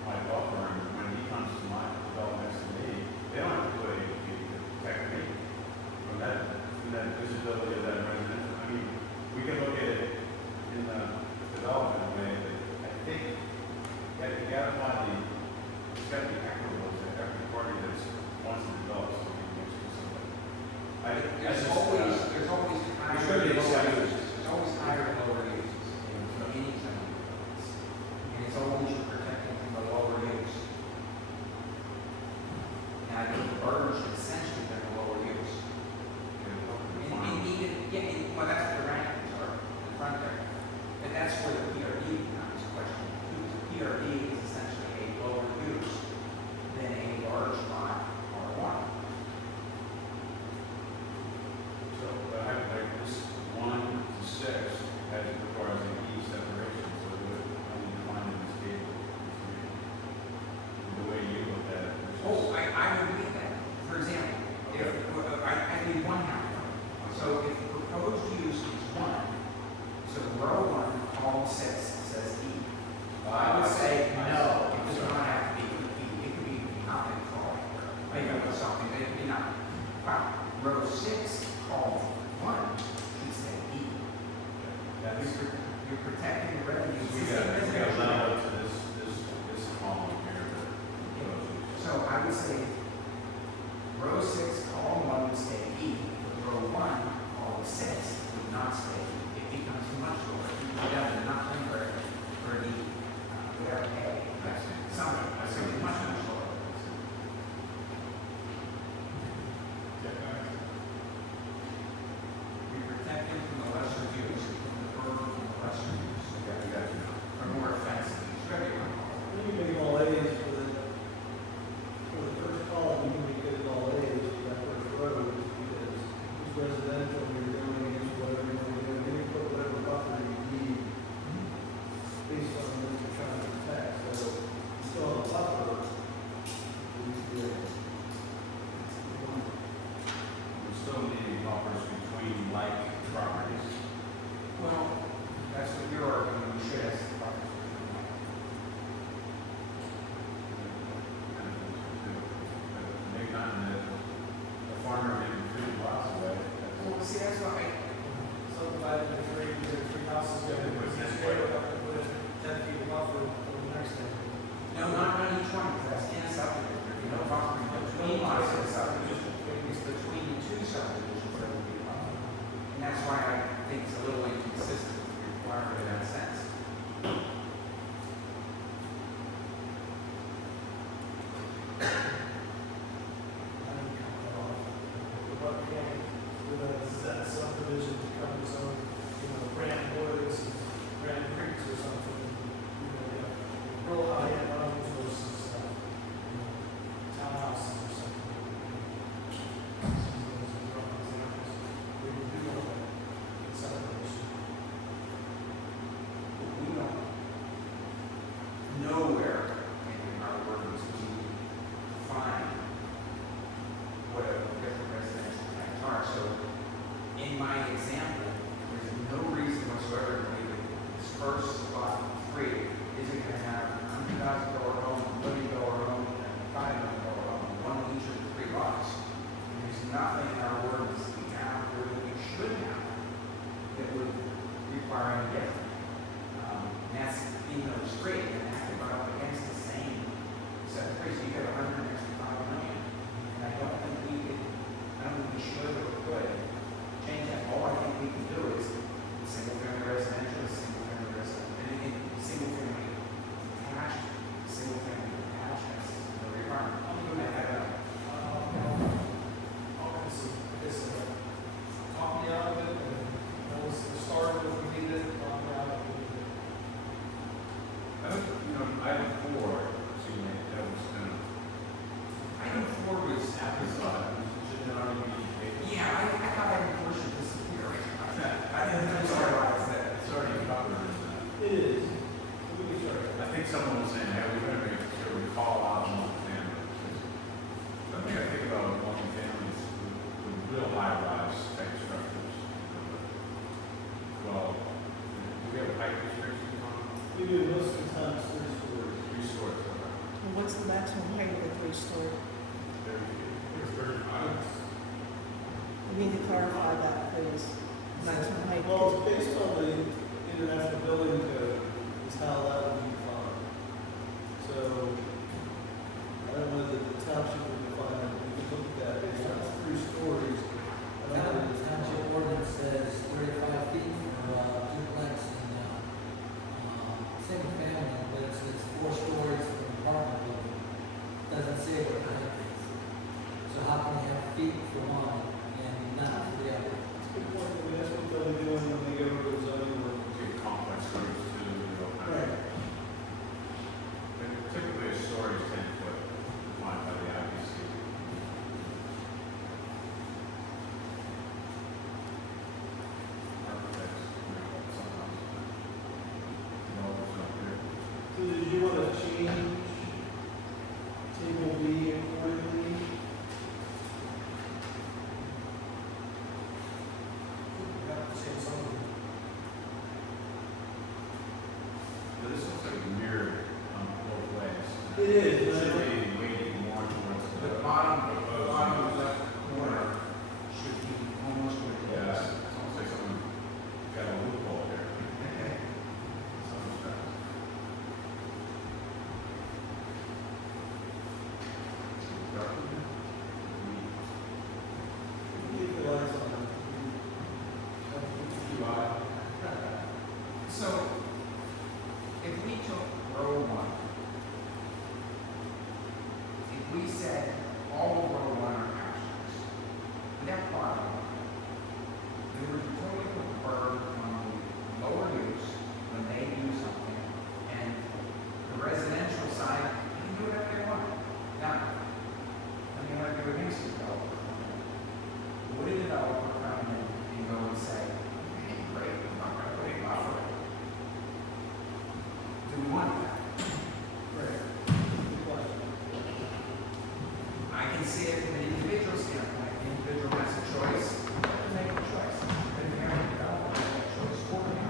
high buffer? And when he comes to my development next to me, they don't have to put 80 feet to protect me from that visibility of that resident. I mean, we can look at it in the development way, but I think that you gotta find it's gotta be equitable to every party that wants to develop something next to somebody. There's always higher should be and lower exceptions. uses. There's always higher and lower uses in any zone. And it's always you're protecting from the lower use. And I think the burden should essentially be the lower use. Well, that's what the rankings are, in front there. And that's where the PRD becomes a question. PRD is essentially a lower use than a large lot or one. So, I like this 1 to 6 has requires an E separation, so it would only define in this table. The way you look at it. which is- Oh, I would read that. For example, if, I need 1 house. So if the proposed use is 1, so row 1, column 6 says E. I would say, no, it does not have to be E. It could be nothing for all. Maybe it was something, it could be nothing. Wow, row 6, column 1 should say E. You're protecting the revenue. We got allow it to this column here that proposes. So I would say, row 6, column 1 would stay E, row 1, column 6 would not stay E. It becomes much lower. You go down to nothing for the, whatever A, that's something much lower. We protect them from the lesser use, from the burden from the lesser use, or more offensive use, whatever you want to call it. Let me make all A's for the first column. think someone was saying, hey, we're gonna make sure we call out multifamily. I think I think about multifamilies with real high-rise type structures. Well, do we have height restrictions on them? We do most of the time, it's 3 stories. 3 stories, okay. And what's the maximum height of a three-story? It's 35. You need to clarify that, please. Maximum height. Well, it's based on the International Building Code, is how that would be defined. So, I don't know that the township would define it, we could look at that, based on 3 stories. I don't know The that township ordinance says 35 feet for duplex and single family, but it says 4 stories for an apartment building. Doesn't say what the height is. So how can you have feet for one and not for the other? it's a good point. I mean, that's what they'll be doing when they go to the zoning work. Big complex stories too, you know. Right. And typically a story is 10 foot, defined by the IBC. Architects, you know, something else. No, it's not here. So did you want to change table B accordingly? Have to change something. But this looks like a mirror on both ways. It is, It but I should don't- be weighted more towards The the. bottom left corner should be almost where it Yeah, is. it's almost like someone got a loophole there. Someone's trying to- Dark in there? Leave the lights on. So, if we took row 1, if we said all of row 1 are actions, that bottom, we were totally preferred on the lower use when they do something, and the residential side, they can do whatever they want. Now, let me argue against the developer. Would a developer come in and go and say, hey, great, I'm not gonna put a buffer in. Do we want that? I can see it from an individual standpoint. The individual has a choice, they make a choice. But if you have a developer, they make a choice for him,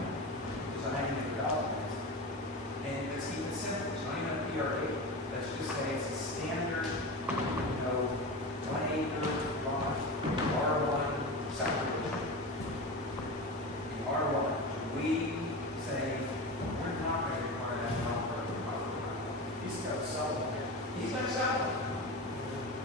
designing the development. And let's keep it simple, it's not even a PRD. Let's just say it's a standard, 1 acre lot, R1 subdivision. The R1, we say, we're not going to require that buffer. He's got to sell it. He's going to sell it.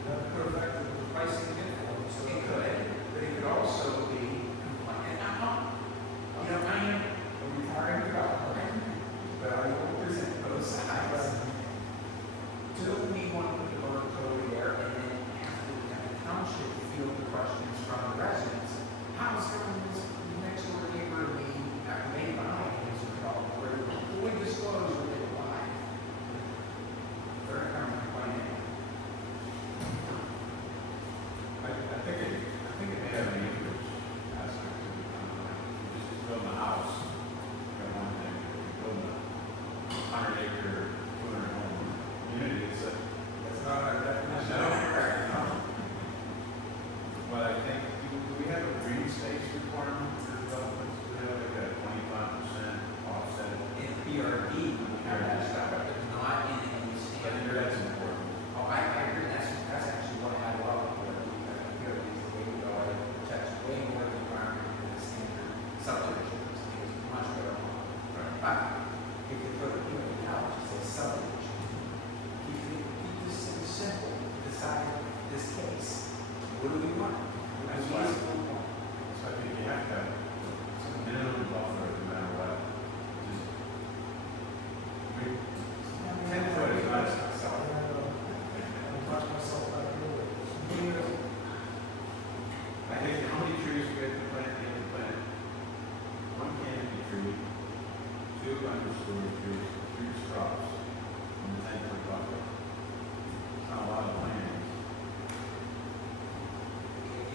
That could affect the pricing again for him, so. It could, but it could also be compliant. I am a retired developer, but I will present both sides. Do we want to put the burden over there and then have the township field the questions from the residents? How's this next door neighbor may buy his developer? Will we disclose what they buy? They're going to complain. I think it may have an acreage aspect to it. You just build a house, you got one thing, you build a 100-acre, 200-home community, it's a. That's not our definition. No. But I think, do we have a green space requirement for developments? Do we have like a 25% offset? In PRD, we have that stuff, but there's not in any I think standard. that's important. Oh, I agree, that's actually what I love about PRD, is the way we go, it protects way more of the environment than the standard subdivision, it's much better. But, if you put a PRD now, which is a subdivision, keep this thing simple, decide this case, what do we want? That's why, so I think you have to have some minimum buffer no matter what. Just, I mean, 10 foot is not I'm talking myself out of nowhere. I think how many trees we have to plant, you have to plant 1 canopy tree, 2 understory trees, 3 shrubs, and the 10-foot buffer. It's not a lot of land. If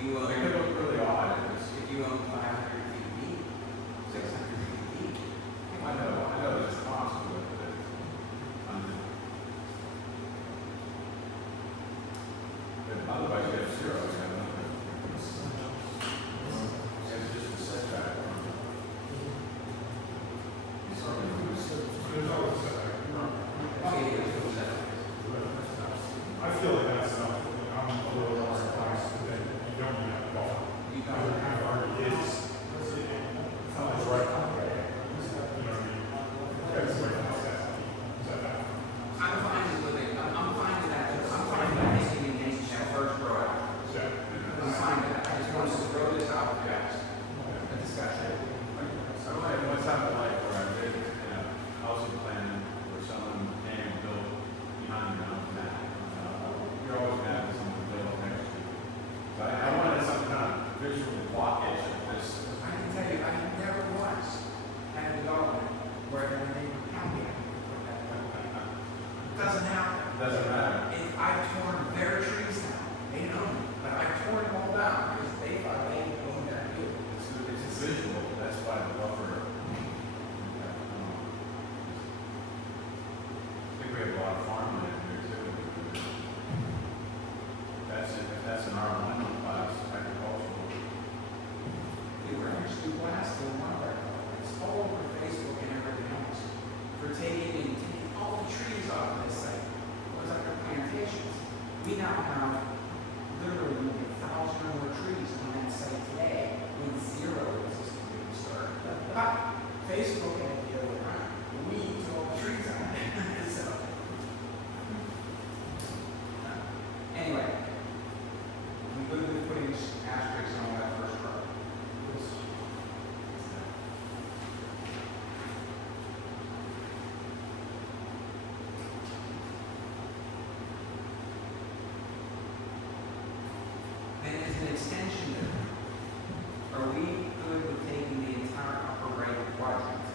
an extension of that, are we good with taking the entire upper right quadrant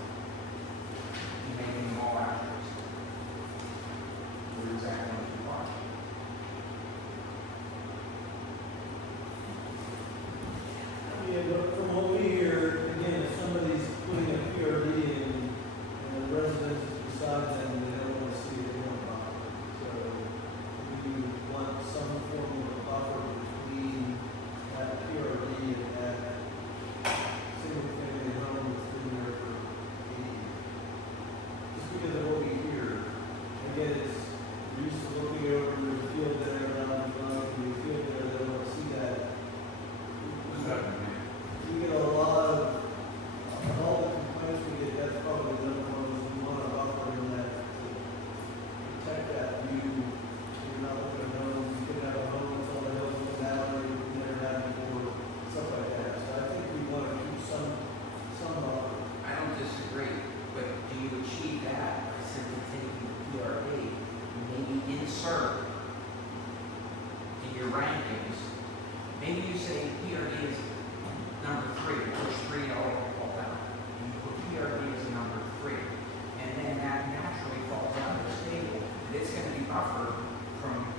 and making them all asterisks? Or is that going too far? Yeah, but from what we hear, again, if somebody's putting a PRD in, and the residents beside them, they don't want to see it, they want to buffer. So we want some form of a buffer between that PRD and that single family home that's been there for 80 years. Just because of what we hear. Again, it's, we're used to looking over the field there, around the field there, they don't want to see that. What does that mean? We get a lot of, all the complaints we get, that's probably the number one, is we want to offer in that to protect that view. You're not looking at homes, you could have a home that's on the hill looking down, or you can never have before, stuff like that. So I think we want to keep some buffer. I don't disagree, but do you achieve that by simply taking the PRD and maybe insert in your rankings? Maybe you say PRD is number 3, push 3 all out. And you put PRD as a number 3. And then that naturally falls out of this table. And it's going to be buffered from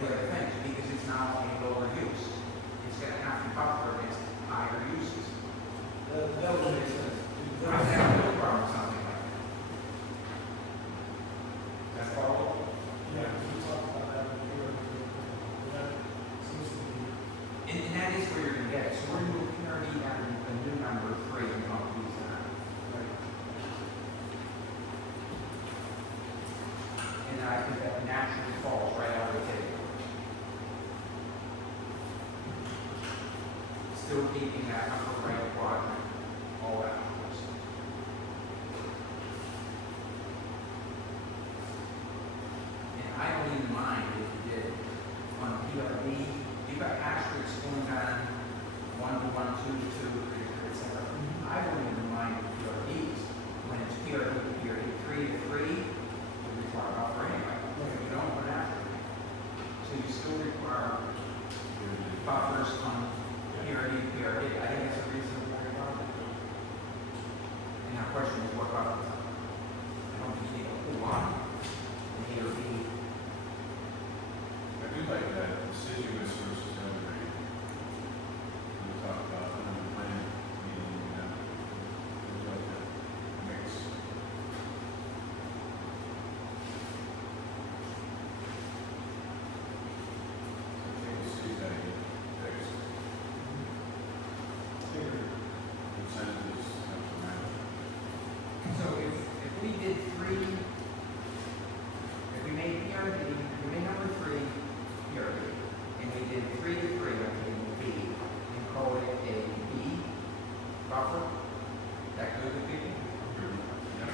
the other things because it's now a lower use. It's going to have to buffer against higher uses. That would make sense. I have no problem with something like that. That's all. Yeah, we talked about that before. That seems to be. And that is where you're going to get it. So we're going to move PRD down to a new number 3 and not use that. And I think that naturally falls right out of the table. Still keeping that upper right quadrant all out. And I don't even mind if you did on PRD, you've got asterisks going down 1 to 1, 2 to 2, 3 to 3, etc. I don't even mind PRDs. When it's PRD to PRD, 3 to 3, you require buffer anyway. You don't put asterisk. So you still require buffers on PRD to PRD. I think that's a reasonable requirement. And our question is what buffers? I don't think you need a whole lot in A or B. I do like that deciduous versus evergreen. We talked about in the plan meeting, I like that mix. Okay, we'll see that get fixed. Consensus, that's the matter. So if we did 3, if we made PRD, if we made number 3 PRD, and we did 3 to 3 on table B, and call it a B buffer, that good with people? Yeah.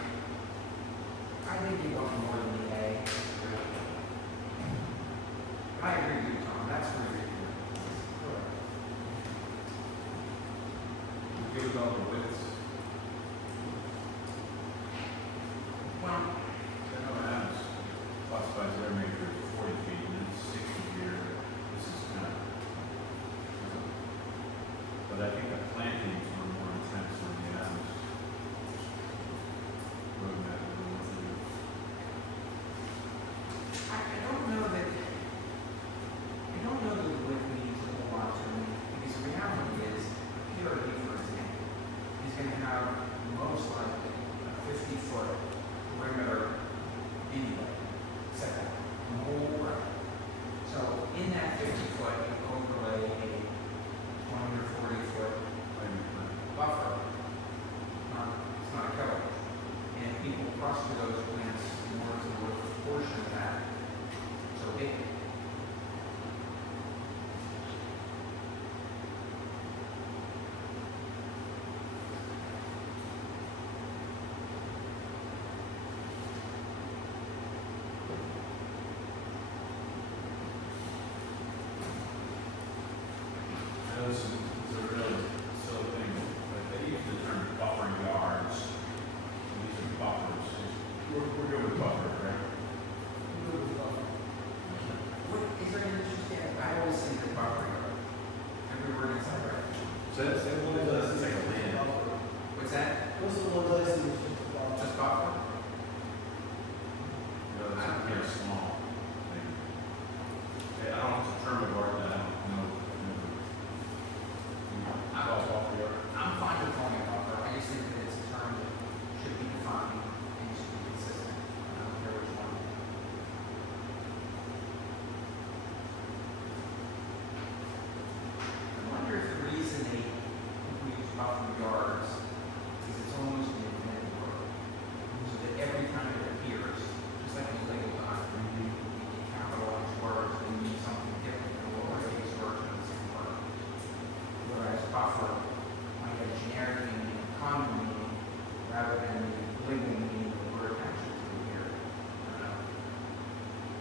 I think you want more than the A. I agree with you, Tom, that's where you're. Give us all the widths. Well, I know Adams classifies their maker as 40 feet and it's 60 here. This is kind of. But I think the plantings were more intense than the Adams roadmap. I don't know that the width means a whole lot to me, because the reality is, PRD, for example, is going to have most likely a 50-foot perimeter anyway, setback, the whole road. So in that 50-foot, you overlay a 20 or 40-foot buffer. It's not a code. And if people cross through those plants in order to work a portion of that, so big. I know this is a really silly thing, but they use the term buffering yards. These are buffers. We're good with buffer, right? Good with buffer. I So that's like a land. What's that? Most of the ones I see is just a buffer. Just buffer? You know, it's kind of small. Like, I don't know if it's a term of art that I don't know. I'm all off the order. I'm fine with calling it buffer, I just think that it's a term that should be defined and should be consistent. I don't care which one. I wonder if the reason they use buffer yards is it's almost an invented word. So that every time it appears, just like in a legal document, you capitalize words and mean something different than a lowercase version of the same word. Whereas buffer might have generic meaning and common meaning rather than the legal meaning of the word actually to here. I don't know.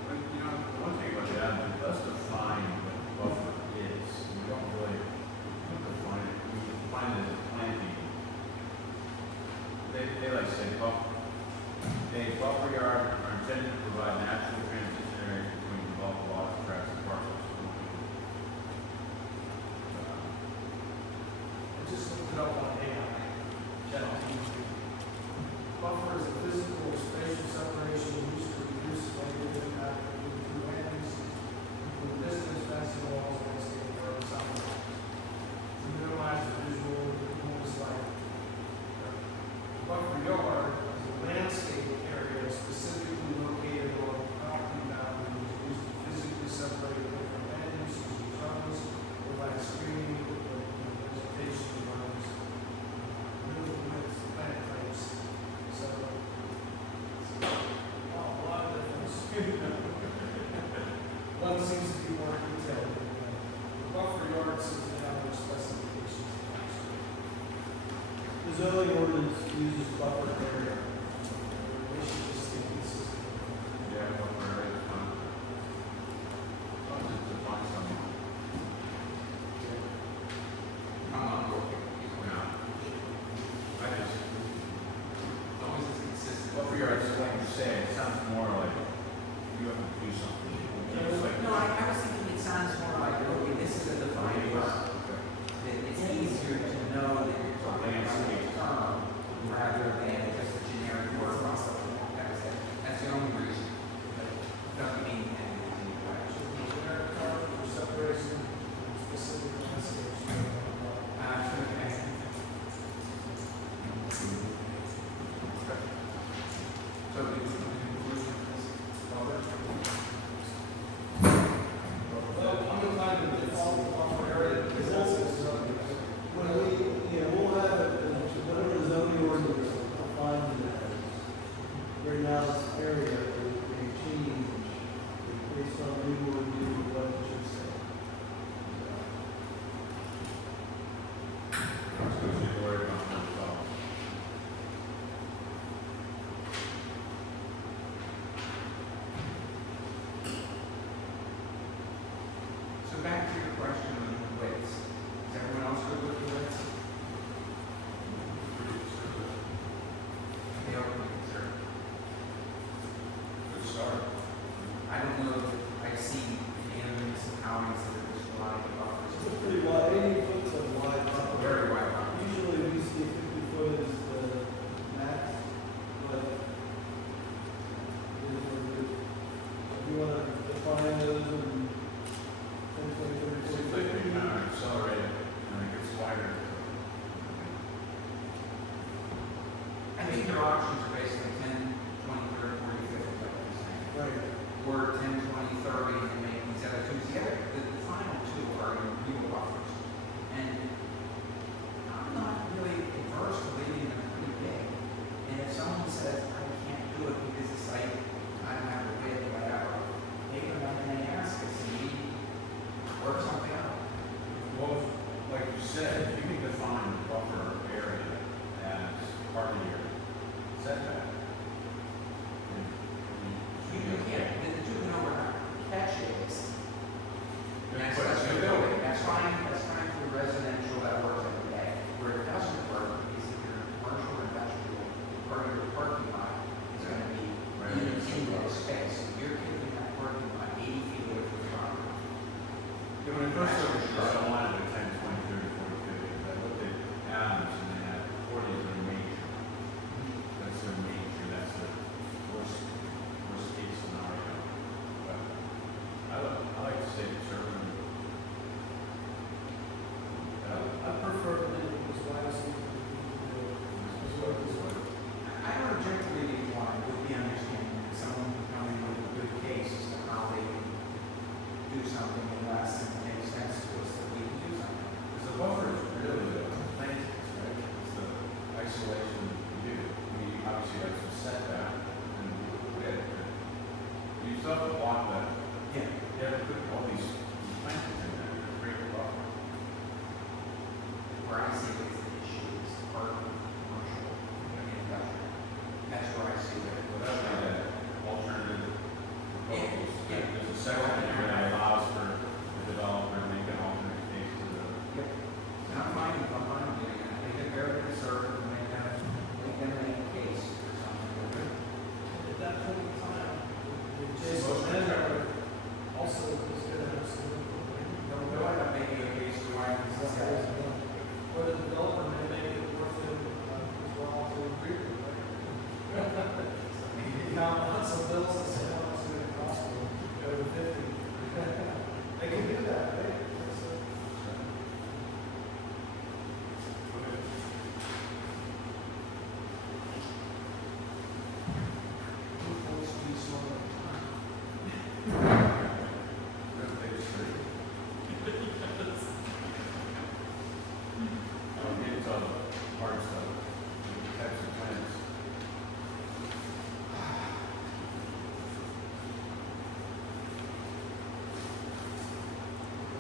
But, you know, the one thing about that, it does define what buffer is. We don't really define it. We define it as planting. They like to say buffer. Buffer yard are intended to provide natural transition areas between developed lots, tracts, and parcels. I just looked it up on AI. ChatGPT. Buffer is a physical or spatial separation used to reduce negative impact between land uses, including distance, fencing walls, landscape, or something. To minimize the visual noise like buffer yard is a landscape area specifically located along property boundaries used to physically separate different land uses and zones, provide screening or vegetation lines, minimum width plant types. So, a lot of difference. One seems to be more detailed than the other. The buffer yard seems to have more specifications. The zoning ordinance uses buffer area. We should just stay consistent. Yeah, buffer area is fine. I'll just define something. I'm not working. No. I just, As long as it's consistent. buffer yard, just like you say, it sounds more like you have to do something. It's like. No, I was thinking it sounds more like, okay, this is a defined word. That it's easier to know that you're talking about a term rather than just a generic word. That's the only reason. Doesn't mean anything. Generic term for separation, specific classification. So the conclusion is, Robert? Well, I'm inclined to default to buffer area because that's a zoning. When we'll have it, whatever the zoning ordinance defines it as. Right now, it's area, it may change based on legal review of what it should say. I'm just gonna be worried about myself. So back to your question on the widths. Is everyone else good with the widths? They are pretty concerned. Good start. I don't know that I see any other municipalities that are just allowing It's buffers. pretty wide, 80 foot's a wide buffer. Very wide buffer. Usually we see 50 foot is the max, but it is what it is. If you wanna define those and 10, 20, 30, Seems 40, like they 50, kind of accelerate it, and it gets wider. I think your options are basically 10, 20, 30, 40, 50, like you're saying. right. Or 10, 20, 30, and make these other two together. The final two are your real buffers. And I'm not really adverse to leaving them pretty big. And if someone says, I can't do it because the site, I don't have the width, whatever, they come up and they ask us, and we work something out. Well, like you said, you can define the buffer area as part of your setback. You can't, the two can overlap. Catch is, that's But the you building, that's fine for residential that works every day. Where it doesn't work is if you're commercial or industrial, part of your parking lot is gonna be in that space. You're keeping that parking lot 80 feet away from the property. Yeah, when it first started, I wanted to 10, 20, 30, 40, 50, but obviously have some setback, and you still have to block that. Yeah. You have to put all these plantings in there, to create a buffer. Where I see it's an issue is part of commercial and industrial. That's where I see it. But that's like that alternative proposals. Yeah. There's a section in here that allows for the developer to make an alternate case to the. Yep. And I'm fine doing it. I think it's very conservative and make that, make a case or something. Okay? At that point in time, Jason Bender also is gonna have some input. No, no, I'm not making a case to why this is happening. Or the developer may make it worth it, as well to agree with it. Now, on some bills that say how much it's gonna cost them, go to 50. They can do that, right? Loopholes to be sort of time. That's page 3. Don't get into all the hard stuff, the types of plants.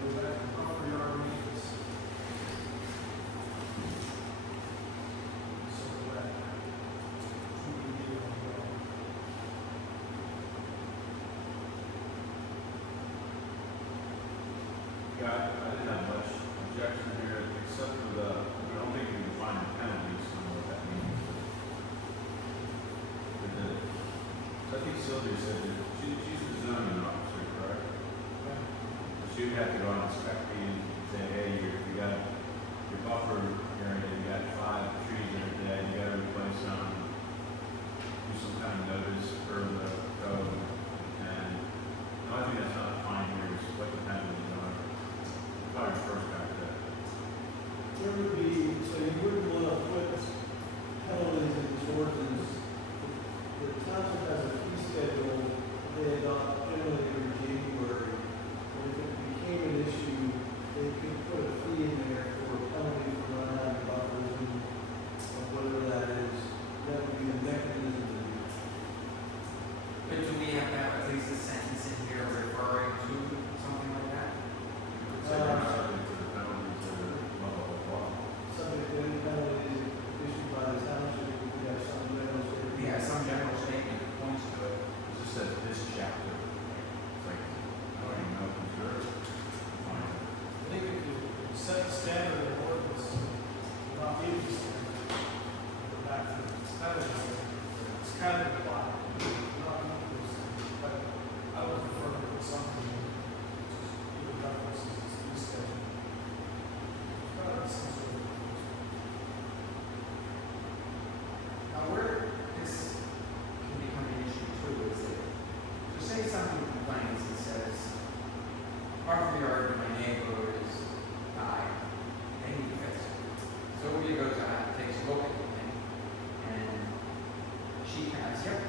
Go back to property yard maintenance. So that, we can do on that. Yeah, I didn't have much objection here, except for the, I don't think you can find the penalties on what that means. But I think Sylvia said that she's the zoning officer, correct? She would have to go on inspecting and say, hey, you got your buffer area, you got 5 trees that are dead, you gotta replace them. Do some kind of notice for the code, and the only thing that's not defined here is what the penalties are. Probably first back to that. There would be, so you wouldn't want to put penalties in this ordinance. The township has a fee schedule they adopt generally every January. And if it became an issue, they could put a fee in there for a penalty for not having buffers and or whatever that is. That would be the mechanism to do it. But do we have to have at least a sentence in here referring to something like that? So you're not subject to the penalties that are blah, blah, blah. Subject to any penalties issued by the township, we could have some general statement. Yeah, some general statement that points to it. It just says this chapter. It's like, I don't even know if it's yours. Fine. I think if you set the standard in ordinance, you're not meeting the standard. Go back to the standard, it's kind of implied, you're not meeting the standard. But I would prefer to put something in, just either references to fee schedule. It's gotta be some sort of enforcement. Now, where this can become an issue too is that, so say someone complains and says, part of the yard of my neighbor is died, they need to fix it. So he goes out, takes a look at the thing, and she has, yep,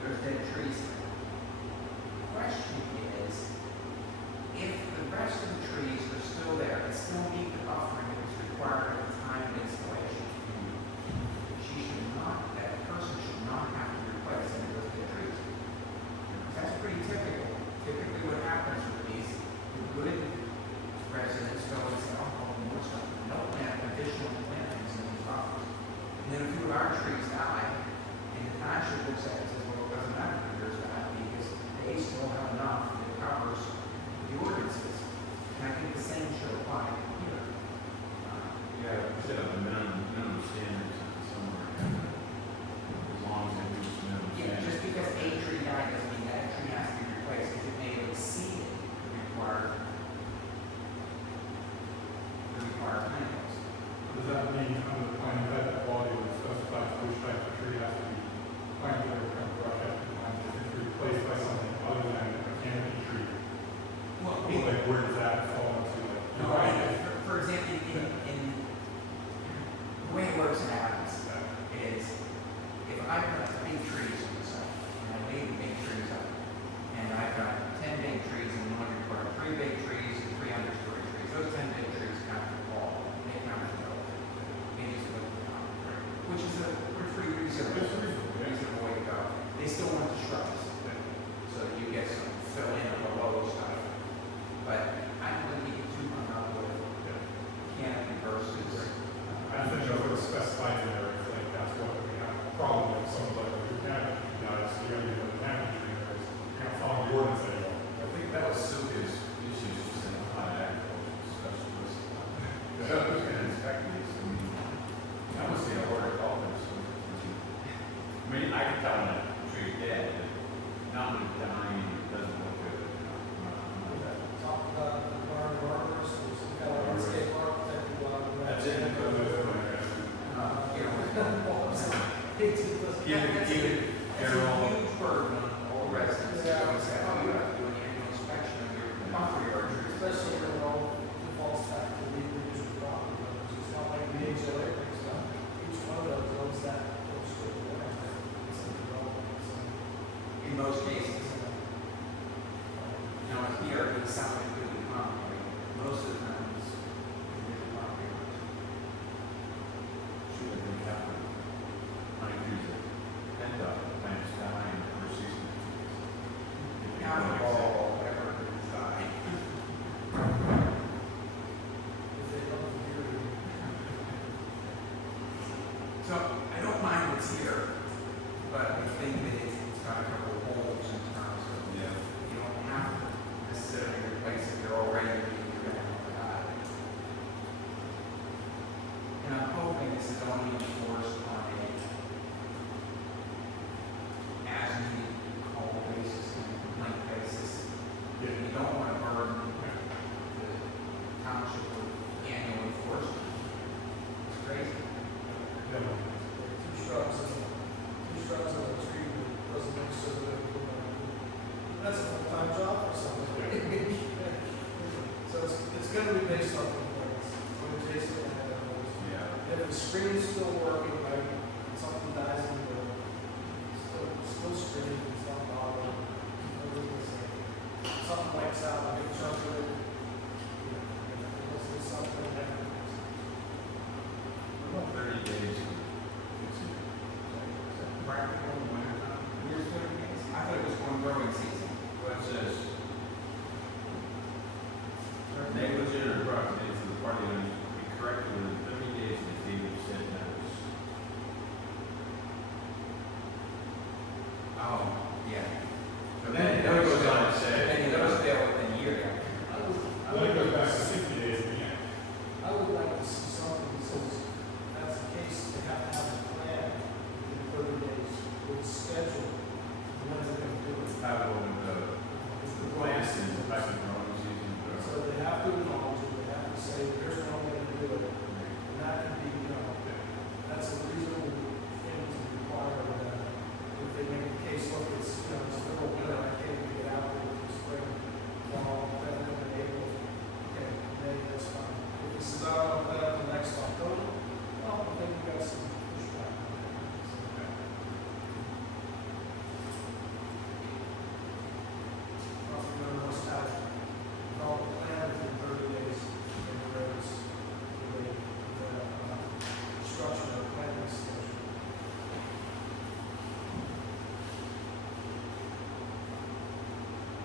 there's dead trees there. The question is, if the rest of the trees are still there, and still meet the buffering that was required at the time of installation, she should not, that person should not have to replace any of those dead trees. That's pretty typical. Typically what happens with these, the good residents go and say, oh, no, it's not, no plant, additional plantings in these buffers. And then a few of our trees die, and the township looks at it and says, well, it doesn't matter if yours die, because they still have enough that covers the ordinances. And I think the same should apply here. Yeah, most cases. You know, here, it sounds like really complicated. Most of the time, it's really complicated. Should have been covered. Honey trees that end up times nine per season. Powerball, whatever it is, If they don't hear you. So I don't mind what's here, but I think that it's got a couple of holes in terms of, Yeah. you don't have to necessarily replace it, they're already you're gonna have to die. And I'm hoping this is only enforced on a as needed call basis and complaint basis. You don't want to burden the township with annual enforcement. It's crazy. Two shrubs on a tree that doesn't look so good. That's a full-time job or something. So it's gonna be based on complaints. When Jason had those. Yeah. If the screen's still working, right, something dies in the middle, still screening, it's not bothering, everything's the same. Something wipes out, a big chunk of it, unless there's something that happens. About 30 days to fix it. Practical in the winter time. Here's 30 days. I thought it was one growing season. What it says, negligent or proximate to the party owners be corrected within 30 days of the date of said notice. Oh, yeah. So Then it goes on to say. Then those fail within a year. Well, it goes back to 60 days at the end. I would like to see something that says, that's the case, they have to have a plan within 30 days with a schedule, when they're gonna do it. Have one of the If the plants plans, in the back of growing season. so they have to acknowledge it, they have to say, here's how we're gonna do it. And that can be, that's a reasonable thing to require of them. If they make the case, look, it's, it's a little winter, I can't even get out there in the spring, fall, then in April, okay, May, that's fine. If this is out, then up to next October, well, I think we got some pushback. Property owner must have developed a plan within 30 days, and there is the structure of planning schedule.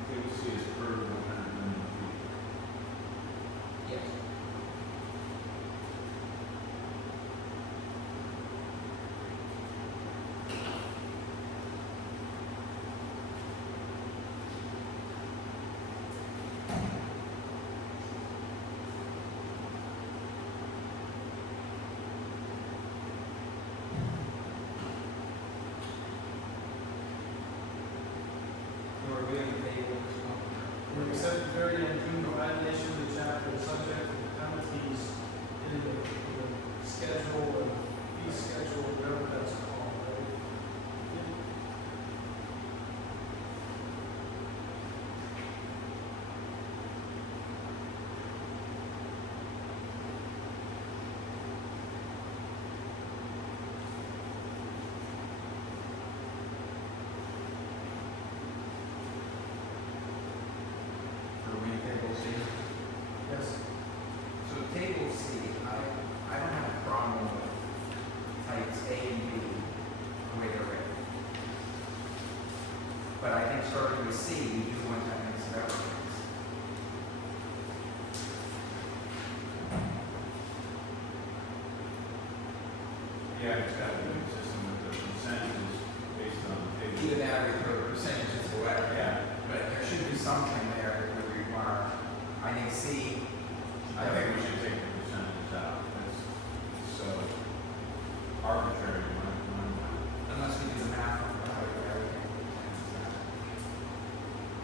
Okay, we see is per 100 million feet. Yes. We're reviewing the table this month. When we said at the very end, June, the violation of the chapter is subject to the penalties in the schedule and fee schedule, whatever that's called, right? For reviewing table C. Yes. So table C, I don't have a problem with types A and B, the way they're written. But I think starting with C, we do want to mix it up. Yeah, it's got to be consistent with the percentages based on the table. Either that or we throw percentages or whatever. Yeah. But there should be something there that would require, I think C, I think we should take the percentages out. That's so arbitrary in my mind. unless we do the math on how we do everything.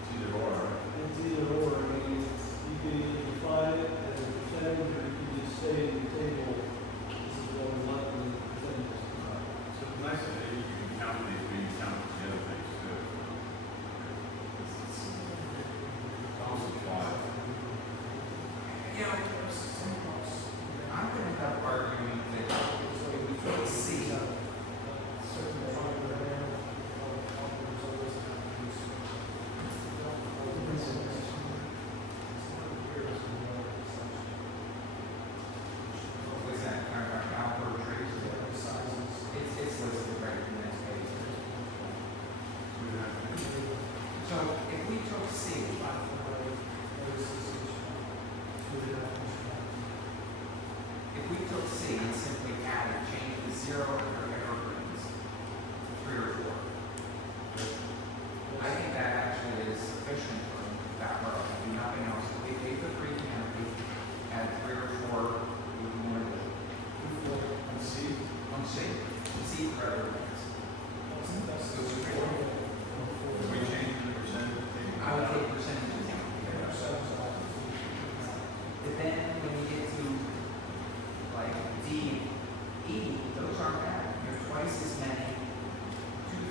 It's either or, right? It's either or, I mean, you can either define it as a percentage, or you can just say in the table, this is what we're left with percentages. So it's nice that maybe you can count these, but you count the other things too. It's almost a fly.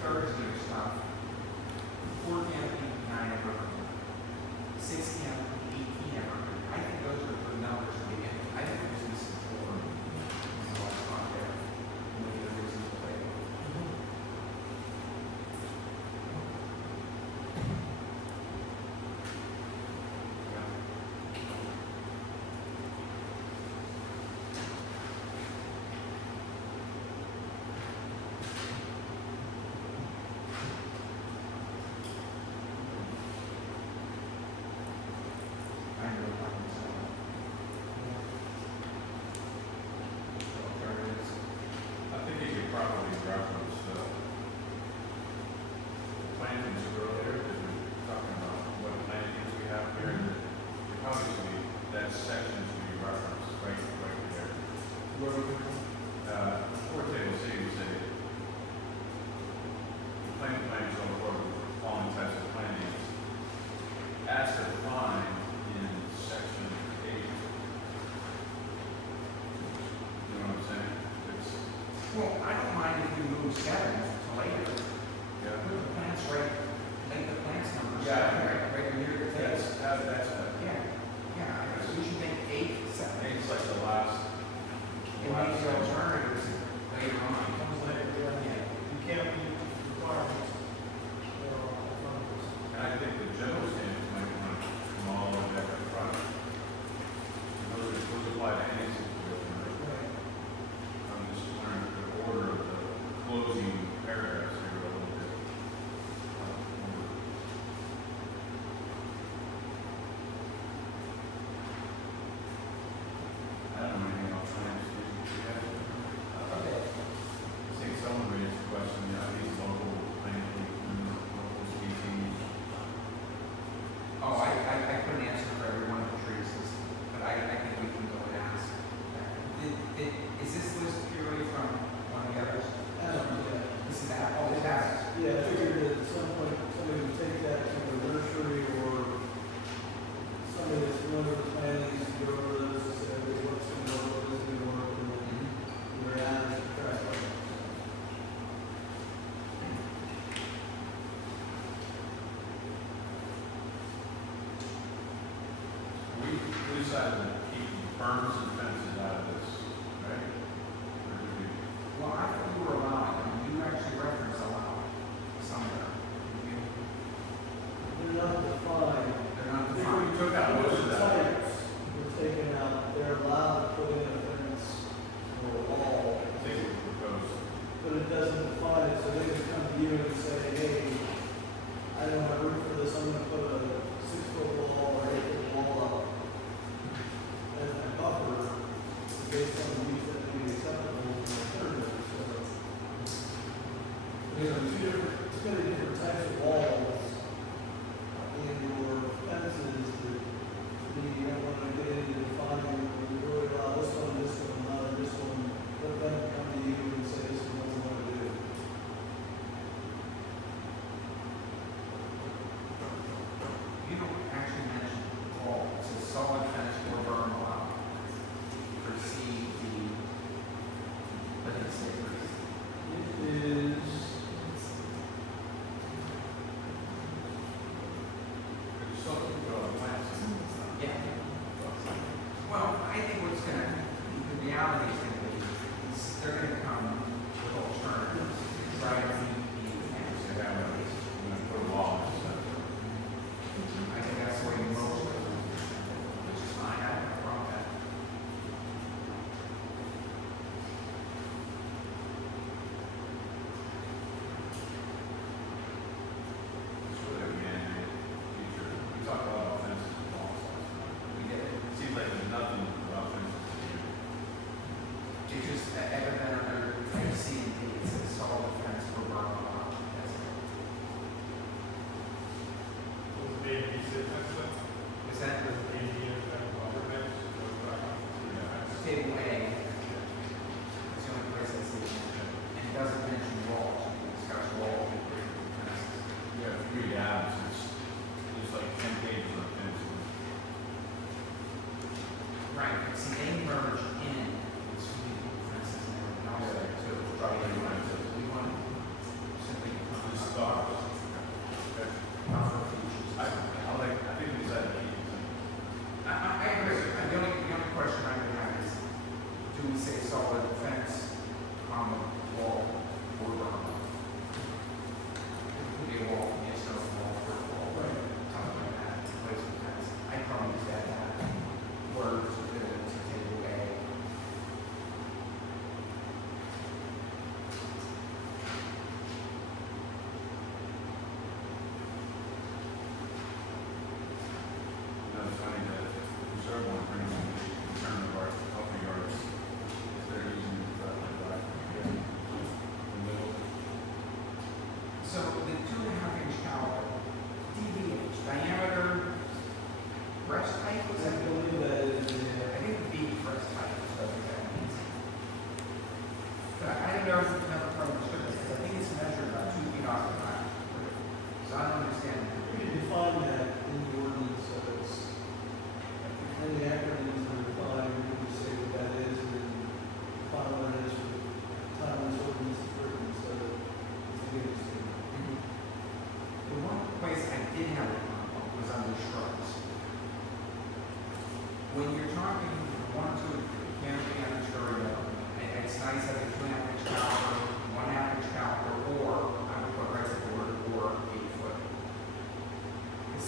Thursday stuff, 4 p.m., 9 ever, 6 p.m., 18 ever. I think those are good numbers to begin with. I think there's this before. So it's not there. Maybe there is a play. I know what I'm saying. There it is. I think you could probably reference, plantings earlier, because we're talking about what plantings we have here. Obviously, that section should be referenced right there. Where are we going? Fourth table C, you say, planting plans shall report the following types of plantings as defined in section 8. You know what I'm saying? It's, Well, I don't mind if you move 7 to later. yeah. Put the plants right, make the plants number Yeah. 7, right near the table. That's Yeah, we should make 8, 7. it's like the last. And make the alternatives later on. Comes later, Yeah. you can't meet the requirements. They're all in front of us. And I think the general standards might want to come all the way back up front. Those apply to any situation, right? I'm just learning the order of the closing paragraphs here a little bit. I don't know anything else on this. Okay. I think someone raised the question, you know, these local planting, local species. Oh, I couldn't answer for every one of the trees, but I think we can go and ask. Is this list purely from one of the others? This is that, oh, that's, Yeah, I figured that at some point, somebody would take that to the nursery or somebody that's familiar with plantings, and go over those and say, okay, what's going to work, what isn't going to work, and then we're out of track. We decided to keep berms and fences out of this, right? Or did we? well, I thought you were allowing, I mean, you actually reference allow somewhere. They're not defined. They're not If defined. we took out most of that. types, we're taking out, they're allowed to put in a fence or a wall, I think we proposed. but it doesn't define it, so they just come to you and say, hey, I don't have room for this, I'm gonna put a 6-foot wall or 8-foot wall up as a buffer,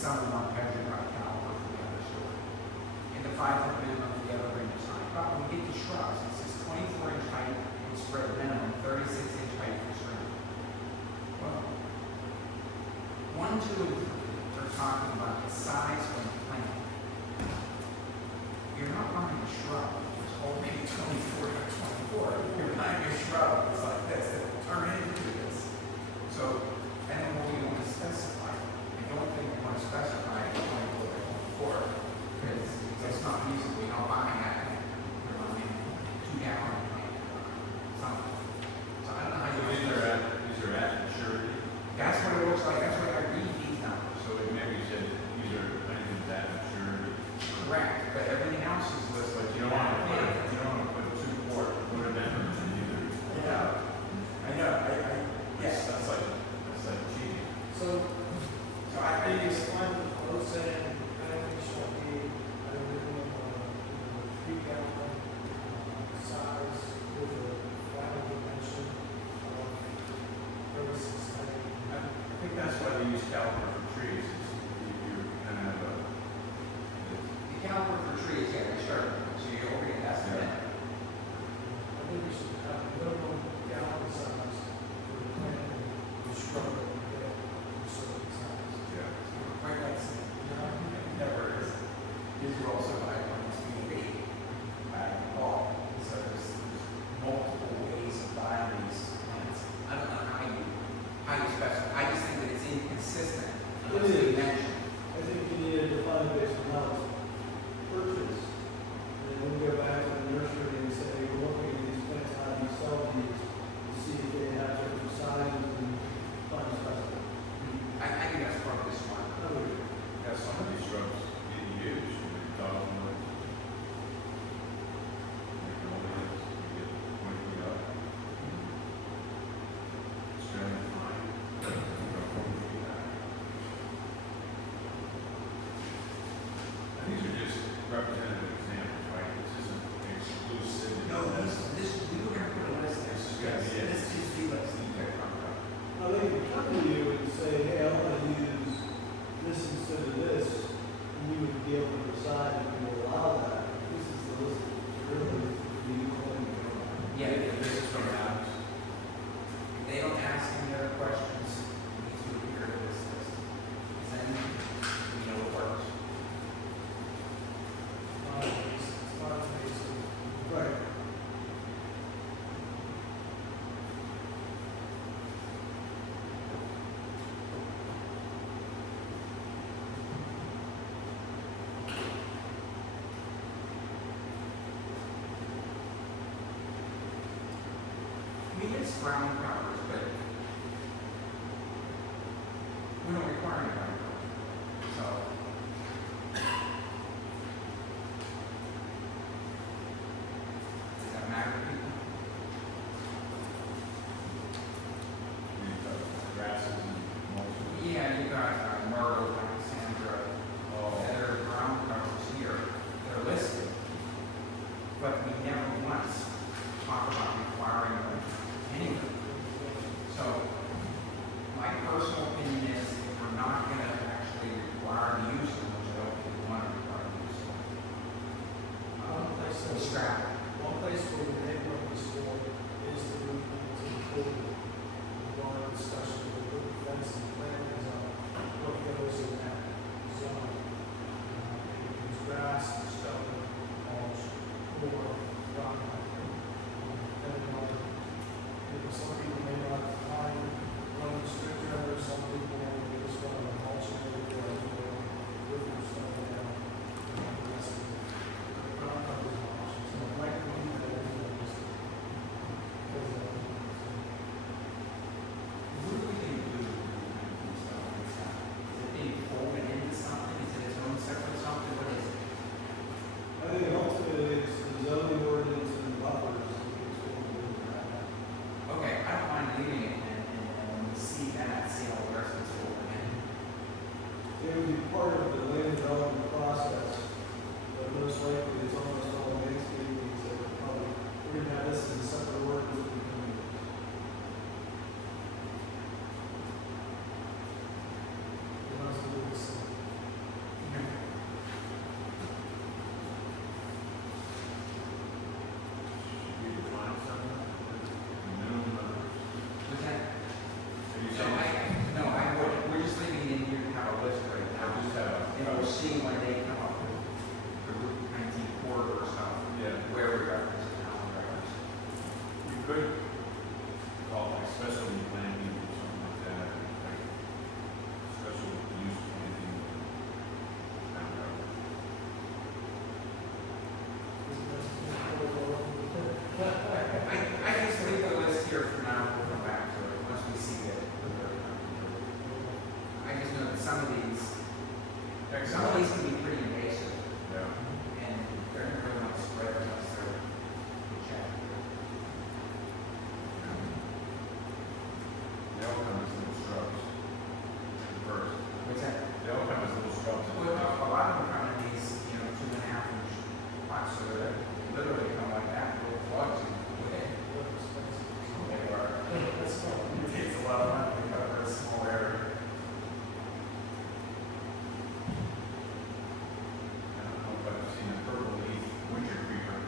someone want measured by caliber for the other store. And the 5-foot minimum for the other range sign. But when we get to shrubs, it says 24-inch height and spread minimum, 36-inch height for screen. Well, 1, 2, and 3 are talking about the size of the plant. You're not buying a shrub, it's only 24 by 24. You're buying a shrub, it's like this, it will turn into this. So, and then what we want to specify, I don't think we want to specify 24 by 24, because it's not feasible, we don't buy that, we're buying 2 gallon plant, something. So I don't know how you. These are at maturity. That's what it looks like, that's what I read these numbers. So it maybe said these are plantings at maturity. Correct, but everything else is listed. But you don't want to put 2 quart, put it in either. Yeah, I know, yes. That's like cheating. So, I I think just find the code saying, I think it should be, I don't know, 3 gallon size with a final dimension of 36 height. I think that's why they use caliper for trees, is you kind of have a, the caliper for trees, yeah, we start, so you're over at that Yeah. I think we should have a minimum gallon size for the plant, the shrub that we get, a certain size. yeah. Right, that's, never is. These are also by ones being by law, so there's multiple ways of buying these plants. I don't know how you specify, I just think that it's inconsistent. It unless we is. mention. I think you need to define based on how it's purchased. And then we go back to the nursery and say, we're looking at these plants, how do you sell these? To see if they have different sizes and find specimen. I think that's part of this one. Yeah, some of these shrubs get used, with dogwood. Magnolias, you get pointing up. Australian pine. And these are just representative examples, right? This isn't exclusive. No, this, we were gonna put a list there. This is gonna be it. This is the list that you pick from. Now, they could come to you and say, hey, I want to use this instead of this, and you would be able to decide if you will allow that. This is the list that really the utility. Yeah, This is from Adams. if they don't ask any other questions, we need to adhere to this list. Then, we know it works. It's not invasive. Right. We get ground covers, but we don't require any ground covers. So. Does that matter to people? Grasses and mulches. Yeah, you got Myrtle, Alexandra, that are ground covers here, they're listed. But we never once talk about requiring them anywhere. So, my personal opinion is, if we're not gonna actually require the use of them, which I don't think we want to require the use of them. One place We'll that's, scrap it. one place where the neighborhood was for is the route to the pool. One discussion with the fence and plantings on what goes in that zone. It's grass, stone, mulch, or rock. Depending on, some people may not find running straight drivers, some people may just want to mulch it or with their stuff down. And the rest of it. Ground cover is an option, so I'd like to leave that in there just because of that. What do we think we do with these stuff? Is it being folded into something? Is it its own separate something? What is it? I think ultimately it's the zoning ordinance and the buffers. It's what we're doing right now. Okay, I don't mind leaving it and see that, see how the rest of it's over in. It would be part of the land development process, but most likely it's almost all landscaping, so probably, we're gonna have this as a separate ordinance. It has to do with some Because some of these can be pretty invasive, Yeah. and they're not really not spread unless they're checked. They all come as little shrubs. First. What's that? They all come as little shrubs. Well, a lot of them come in these, 2.5 inch pots, so they literally come like that, little plugs and they are. It takes a lot of money to cover a small area. I don't know if I've seen a purple leaf winter creeper.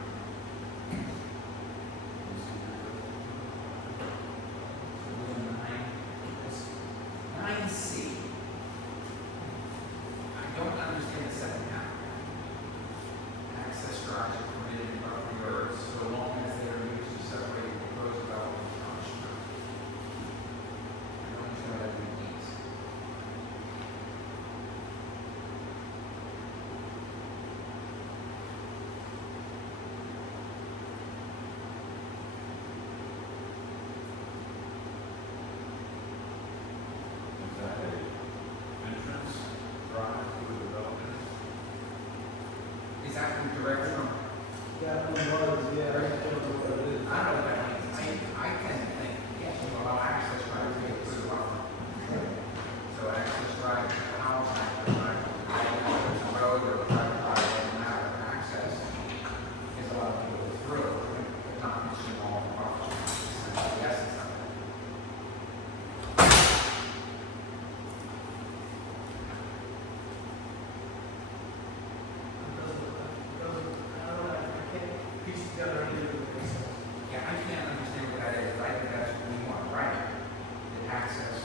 Nine C. I don't understand the second half. Access drives are permitted in property yards so long as they are used to separate the proposed development from the street. I don't understand what that means. Is that a entrance drive to a development? Is that direct from? Yeah, it was, yeah, I don't know what it is. I don't know what that means. I tend to think, allow access drive to get through the buffer. So access drive to the house, access drive to the road or private drive, doesn't matter. Access is allowed to go through, but not consume all the buffer. That's the essence of it. I can't piece together any of the things. Yeah, I can't understand what that is. I think that's what we want, right? The access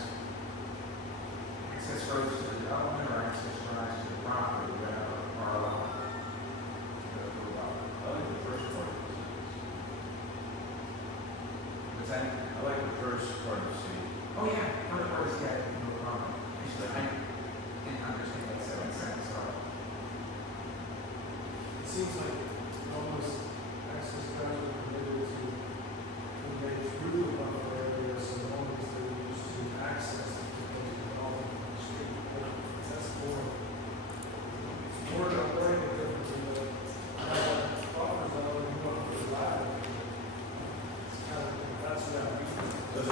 roads to the development or access drives to the property, whatever, are allowed. I like the first part of this. What's that? I like the first part of C. Oh, yeah, first part is, yeah, no problem. It's just, I didn't understand that 7 cents, so. It seems like almost access drives are permitted to convey through the buffer area so long as they're used to access the proposed development from the street. That's more, it's more of a very difference in the, buffer zone and what is allowed. It's kind of, that's what I Does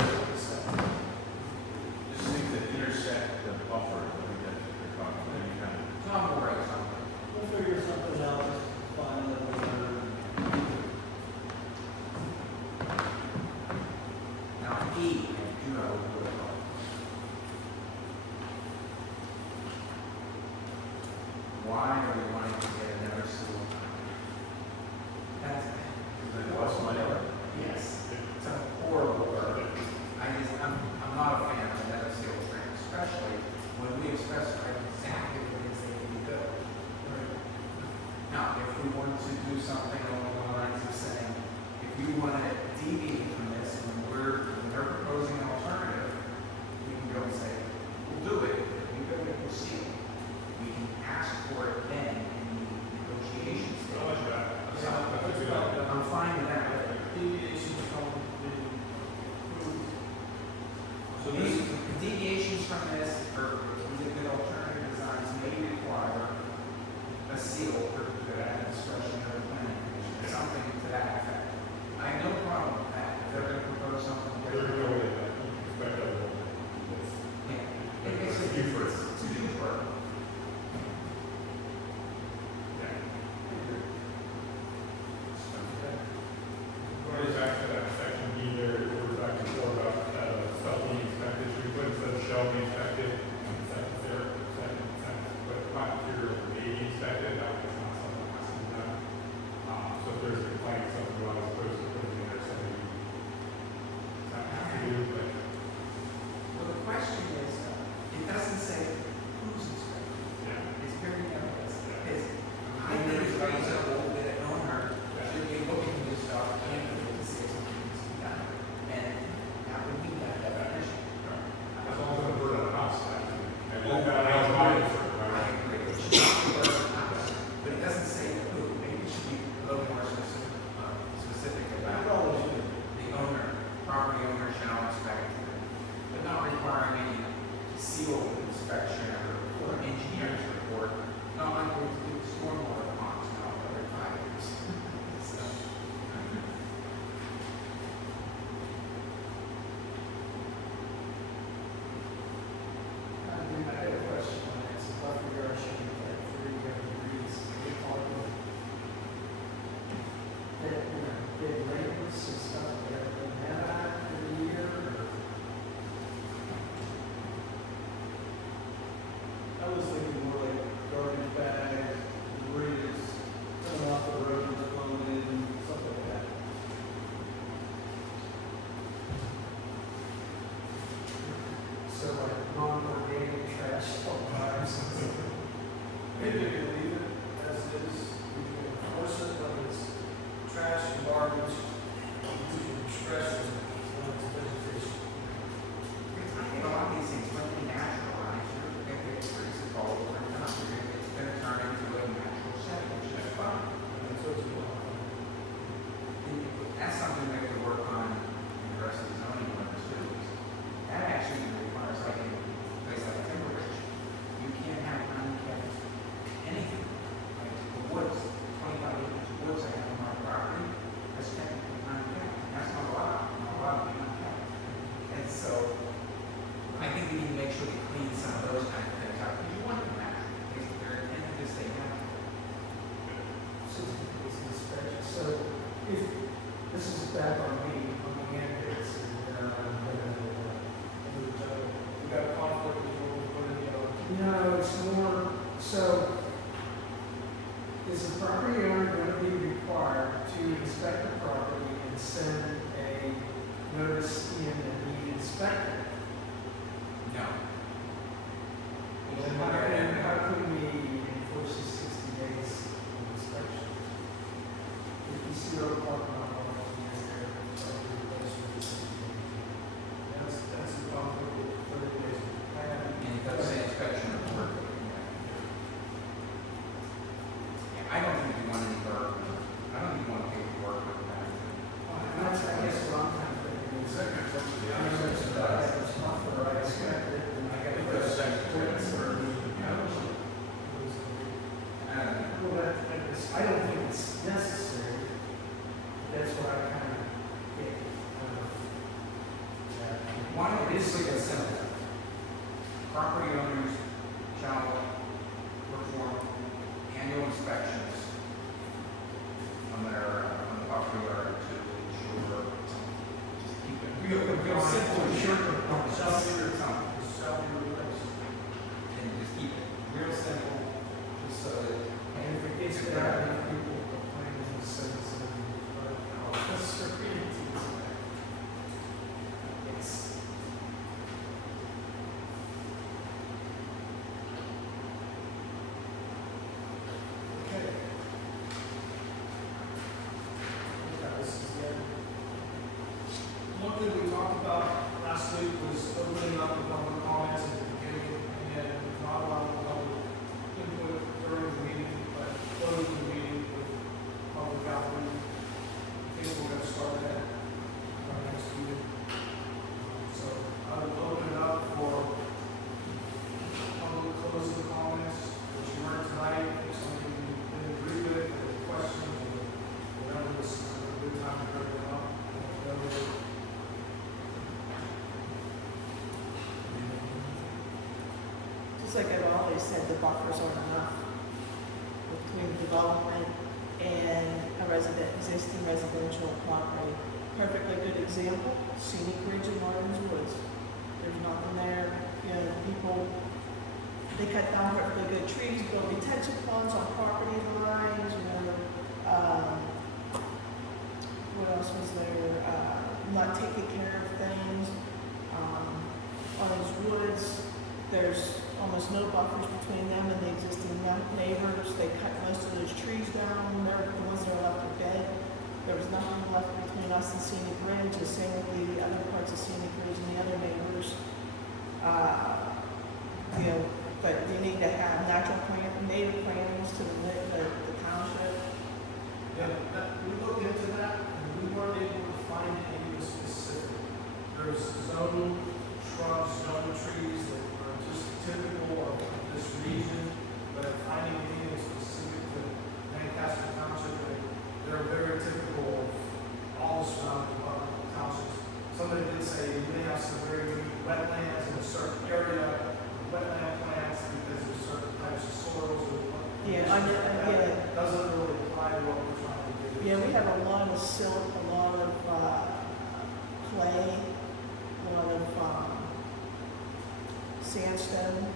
Just think that intersect the buffer, I think that's what they're talking about, any kind of. Tom will write something. We'll figure something out, find it. Now, E, I do have a little bit of. Why are we wanting to get another sewer? That's. Is it less money? Yes, it's a horrible word. I'm not a fan of another sewer train, especially when we have specified exactly what it is they can do. Now, if we want to do something along the lines of saying, if you want to deviate from this, when they're proposing an alternative, we can go and say, we'll do it, we go to proceed. We can ask for it then in the negotiation stage. I like that. So, I'm fine with that. deviation from the approved. So deviations from this or good alternative designs may require a seal for that discretion of the planning commission, or something to that effect. I have no problem with that. If No, it's more, so is the property owner going to be required to inspect the property and send a notice in that he inspected? No. Then how can we enforce the 60 days of inspection? If you see our parking lot, that's a problem with 30 days. And it does say inspection of work. Yeah, I don't think we want any work. I don't even want paperwork with that. And that's, I guess, what I'm kind of thinking is, it's not for I expect it, and I got to That's Well, I don't think it's necessary. That's what I kind of get. Why don't we just leave it simple? Property owners shall perform annual inspections on the property owner to ensure, just keep it real simple and short. Shall be replaced. And just keep it real simple, just so that. And if it gets bad, then people complain and say it's that's for It's. Okay. Yeah, this is the end. One thing we talked about last week was opening up the public comments at the beginning, and not allowing public input during the meeting, but closing the meeting with public outreach. I think we're gonna start that our next meeting. So I would open it up for public closing comments, which you heard tonight, if something you didn't agree with, or questions, or whatever, this is a good time to bring it up. Whatever. Just like I've always said, the buffers aren't enough between development and existing residential property. Perfectly good example, scenic ridge in Martin's Woods. There's nothing there, people, they cut down perfectly good trees, build retention ponds on property lines, what else was there? Not taking care of things. On his woods, there's almost no buffers between them and the existing neighbors. They cut most of those trees down. They're the ones that are left are dead. There was nothing left between us and Scenic Ridge, the same with the other parts of Scenic Ridge and the other neighbors. But you need to have native plantings to the township. Yeah, we looked into that, and we weren't able to find anything specific. There's zone shrubs, zone trees that are just typical of this region, but finding anything specific to Lancaster Township, they're very typical of all the surrounding townships. Somebody did say you may have some very unique wetlands in a certain area, wetland plants, because there's certain types of soils or. Doesn't really apply to what we're trying to do. Yeah, we have a lot of silt, a lot of clay, a lot of sandstone,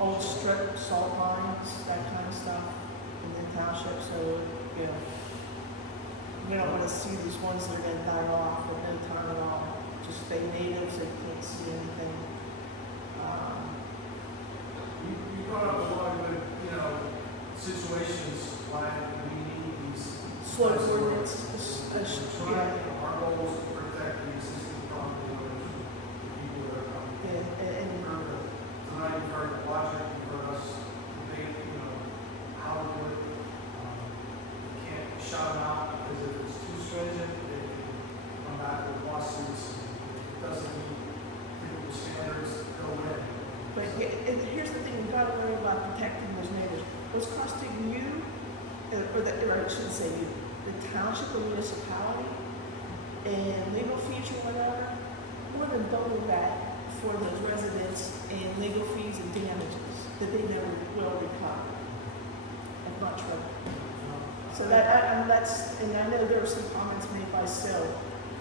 old strip, salt mines, that kind of stuff in the township. So, we don't want to see these ones that are going to die off at no time at all. Just stay natives that can't see anything. You brought up a lot of good, situations why we need these. Slope ordinance, We're trying, our goal is to protect the existing property owners, the people that are coming. and Tonight you've heard the logic, you've heard us debate, how to do it. You can't shut them out because if it's too stringent, they can come back with lawsuits. It doesn't meet typical standards, go in. But here's the thing, you've got to worry about protecting those neighbors. What's costing you, or I shouldn't say you, the township or municipality, and legal fees or whatever, more than double that for those residents in legal fees and damages that they never will recover. If not true. So and I know there were some comments made by Sil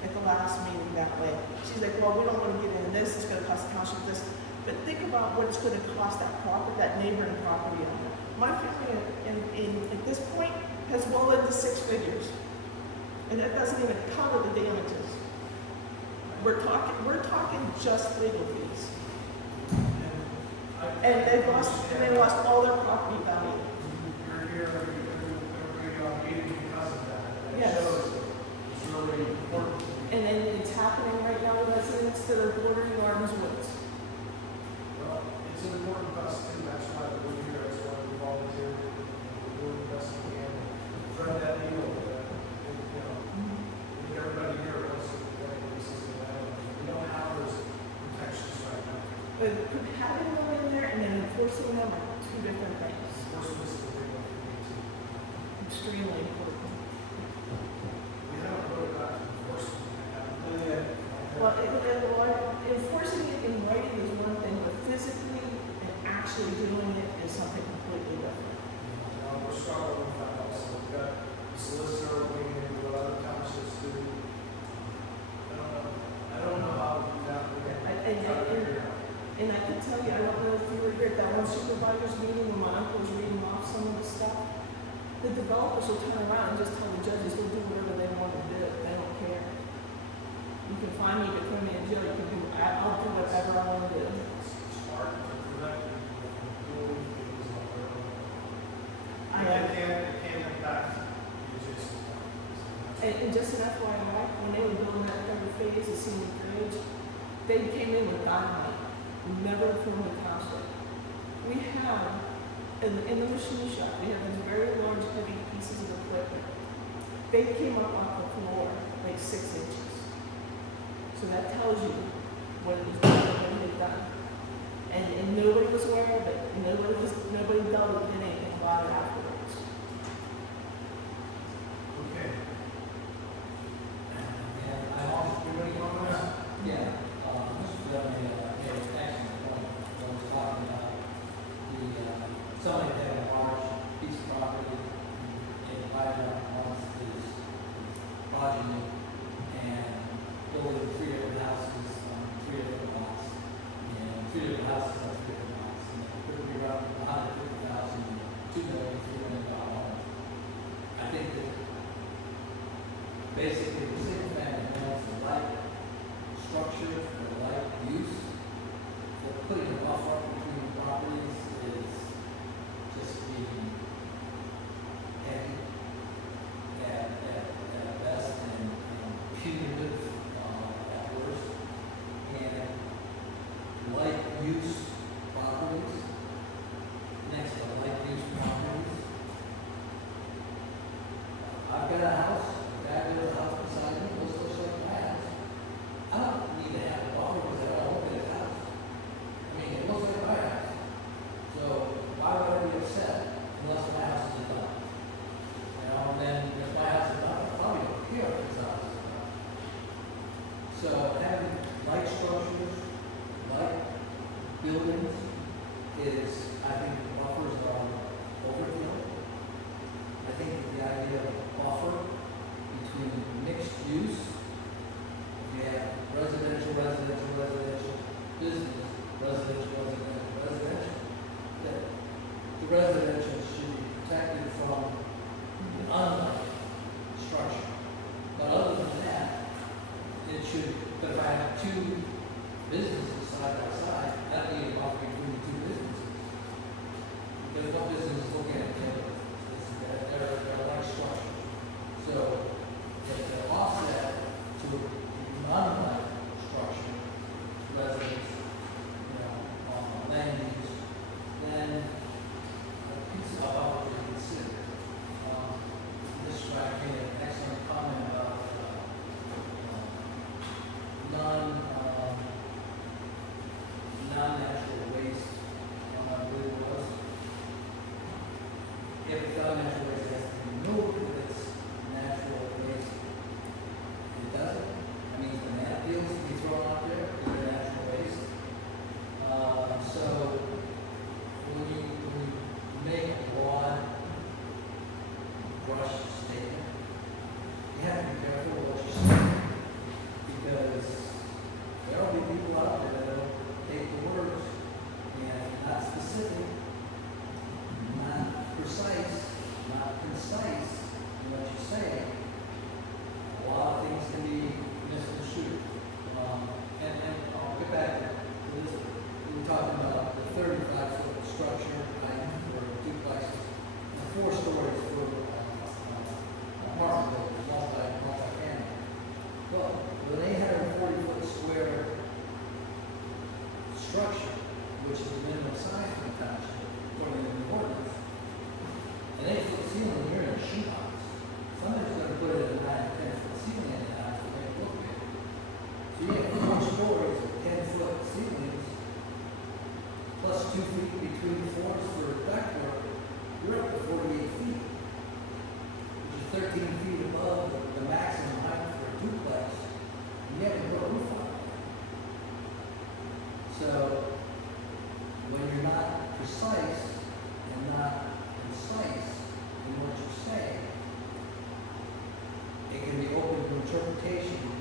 at the last meeting that way. She's like, well, we don't want to get into this, it's going to cost the township this. But think about about what it's gonna cost that property, that neighboring property owner. My family at this point has well into 6 figures. And that doesn't even cover the damages. We're talking just legal fees. And they lost all their property value. You're here, everybody on meeting because of that. It Yes. shows it's really important. And then it's happening right now with residents that are bordering Gardens Woods. Well, it's important to us too, that's why we're here, that's why we volunteer, we're doing the best we can, to thread that needle, you know, everybody here wants to protect the existing landowners. We don't have those protections right now. But having them in there and then enforcing them are two different things. First, this is the big one for me too. Extremely important. We haven't really got to enforcement. Well, enforcing it in writing is one thing, but physically and actually doing it is something completely different. We're struggling with that also. We've got the solicitor looking into what other townships do. I don't know how to do that. We're gonna try to figure it out. And I can tell you, I don't know if you were here at that one supervisor's meeting when my uncle was reading off some of the stuff. The developers will turn around and just tell the judges they'll do whatever they want to do. They don't care. You can find me, you can put me in jail, you can do, I'll do whatever I want to do. It's hard to prevent people from doing things on their own. I can't impact the adjacent properties. And just an FYI, when they were building that third phase of senior bridge, they came in with dynamite, never from the township. We have, in the machine shop, we have these very large, heavy pieces of equipment. They came up off the floor like 6 inches. So that tells you what it was done, what it had done. And nobody was aware of it, and nobody dealt with anything about it afterwards. Okay. And I also, Anybody comments? yeah, Mr. Bellamy, made an excellent point, when he was talking about somebody that had a large piece of property and divided up amongst his progeny and building 3 different houses on 3 different lots, and 3 different houses on 3 different lots, and it could be around $150,000, $2 million, $3 million home. I think that basically the single family homes, the light structure, the light use, so putting a buffer between properties is just being heavy at best and punitive at worst. And light use properties, next to light use properties. I've got a house, a fabulous house beside me, looks just like my house. I don't need to have a buffer because I don't own this house. I mean, it looks like my house. So why would I be upset unless my house is done? You know, and then if my house is done, I'll probably don't care if this house is done. So having light structures, light buildings is, I think, buffers are overkill. I think the idea of a buffer between mixed use, you have residential, business, residential, that the residential should be protected from the unlight structure. But other than that, it should, if I have 2 businesses side by side, that need a buffer between the 2 businesses. Because no business is looking at each other. They're like structure. So if they're offset to a non-light structure, residence, land use, then a piece of buffer is considered. This track made an excellent comment about non you're talking about the 35-foot structure, right, for duplexes, and 4 stories for apartment buildings, multi-family. Well, with an 840-foot square structure, which is the minimum size for the township, according to the ordinance, an 8-foot ceiling, you're in a shoe box. Somebody's gonna put it in a 9 or 10-foot ceiling in the house to make it look big. So you have 4 stories with 10-foot ceilings, plus 2 feet between the floors for ductwork, you're up to 48 feet, which is 13 feet above the maximum height for a duplex. You haven't put a roof on it. So, when you're not precise and not concise in what you say, it can be open to interpretation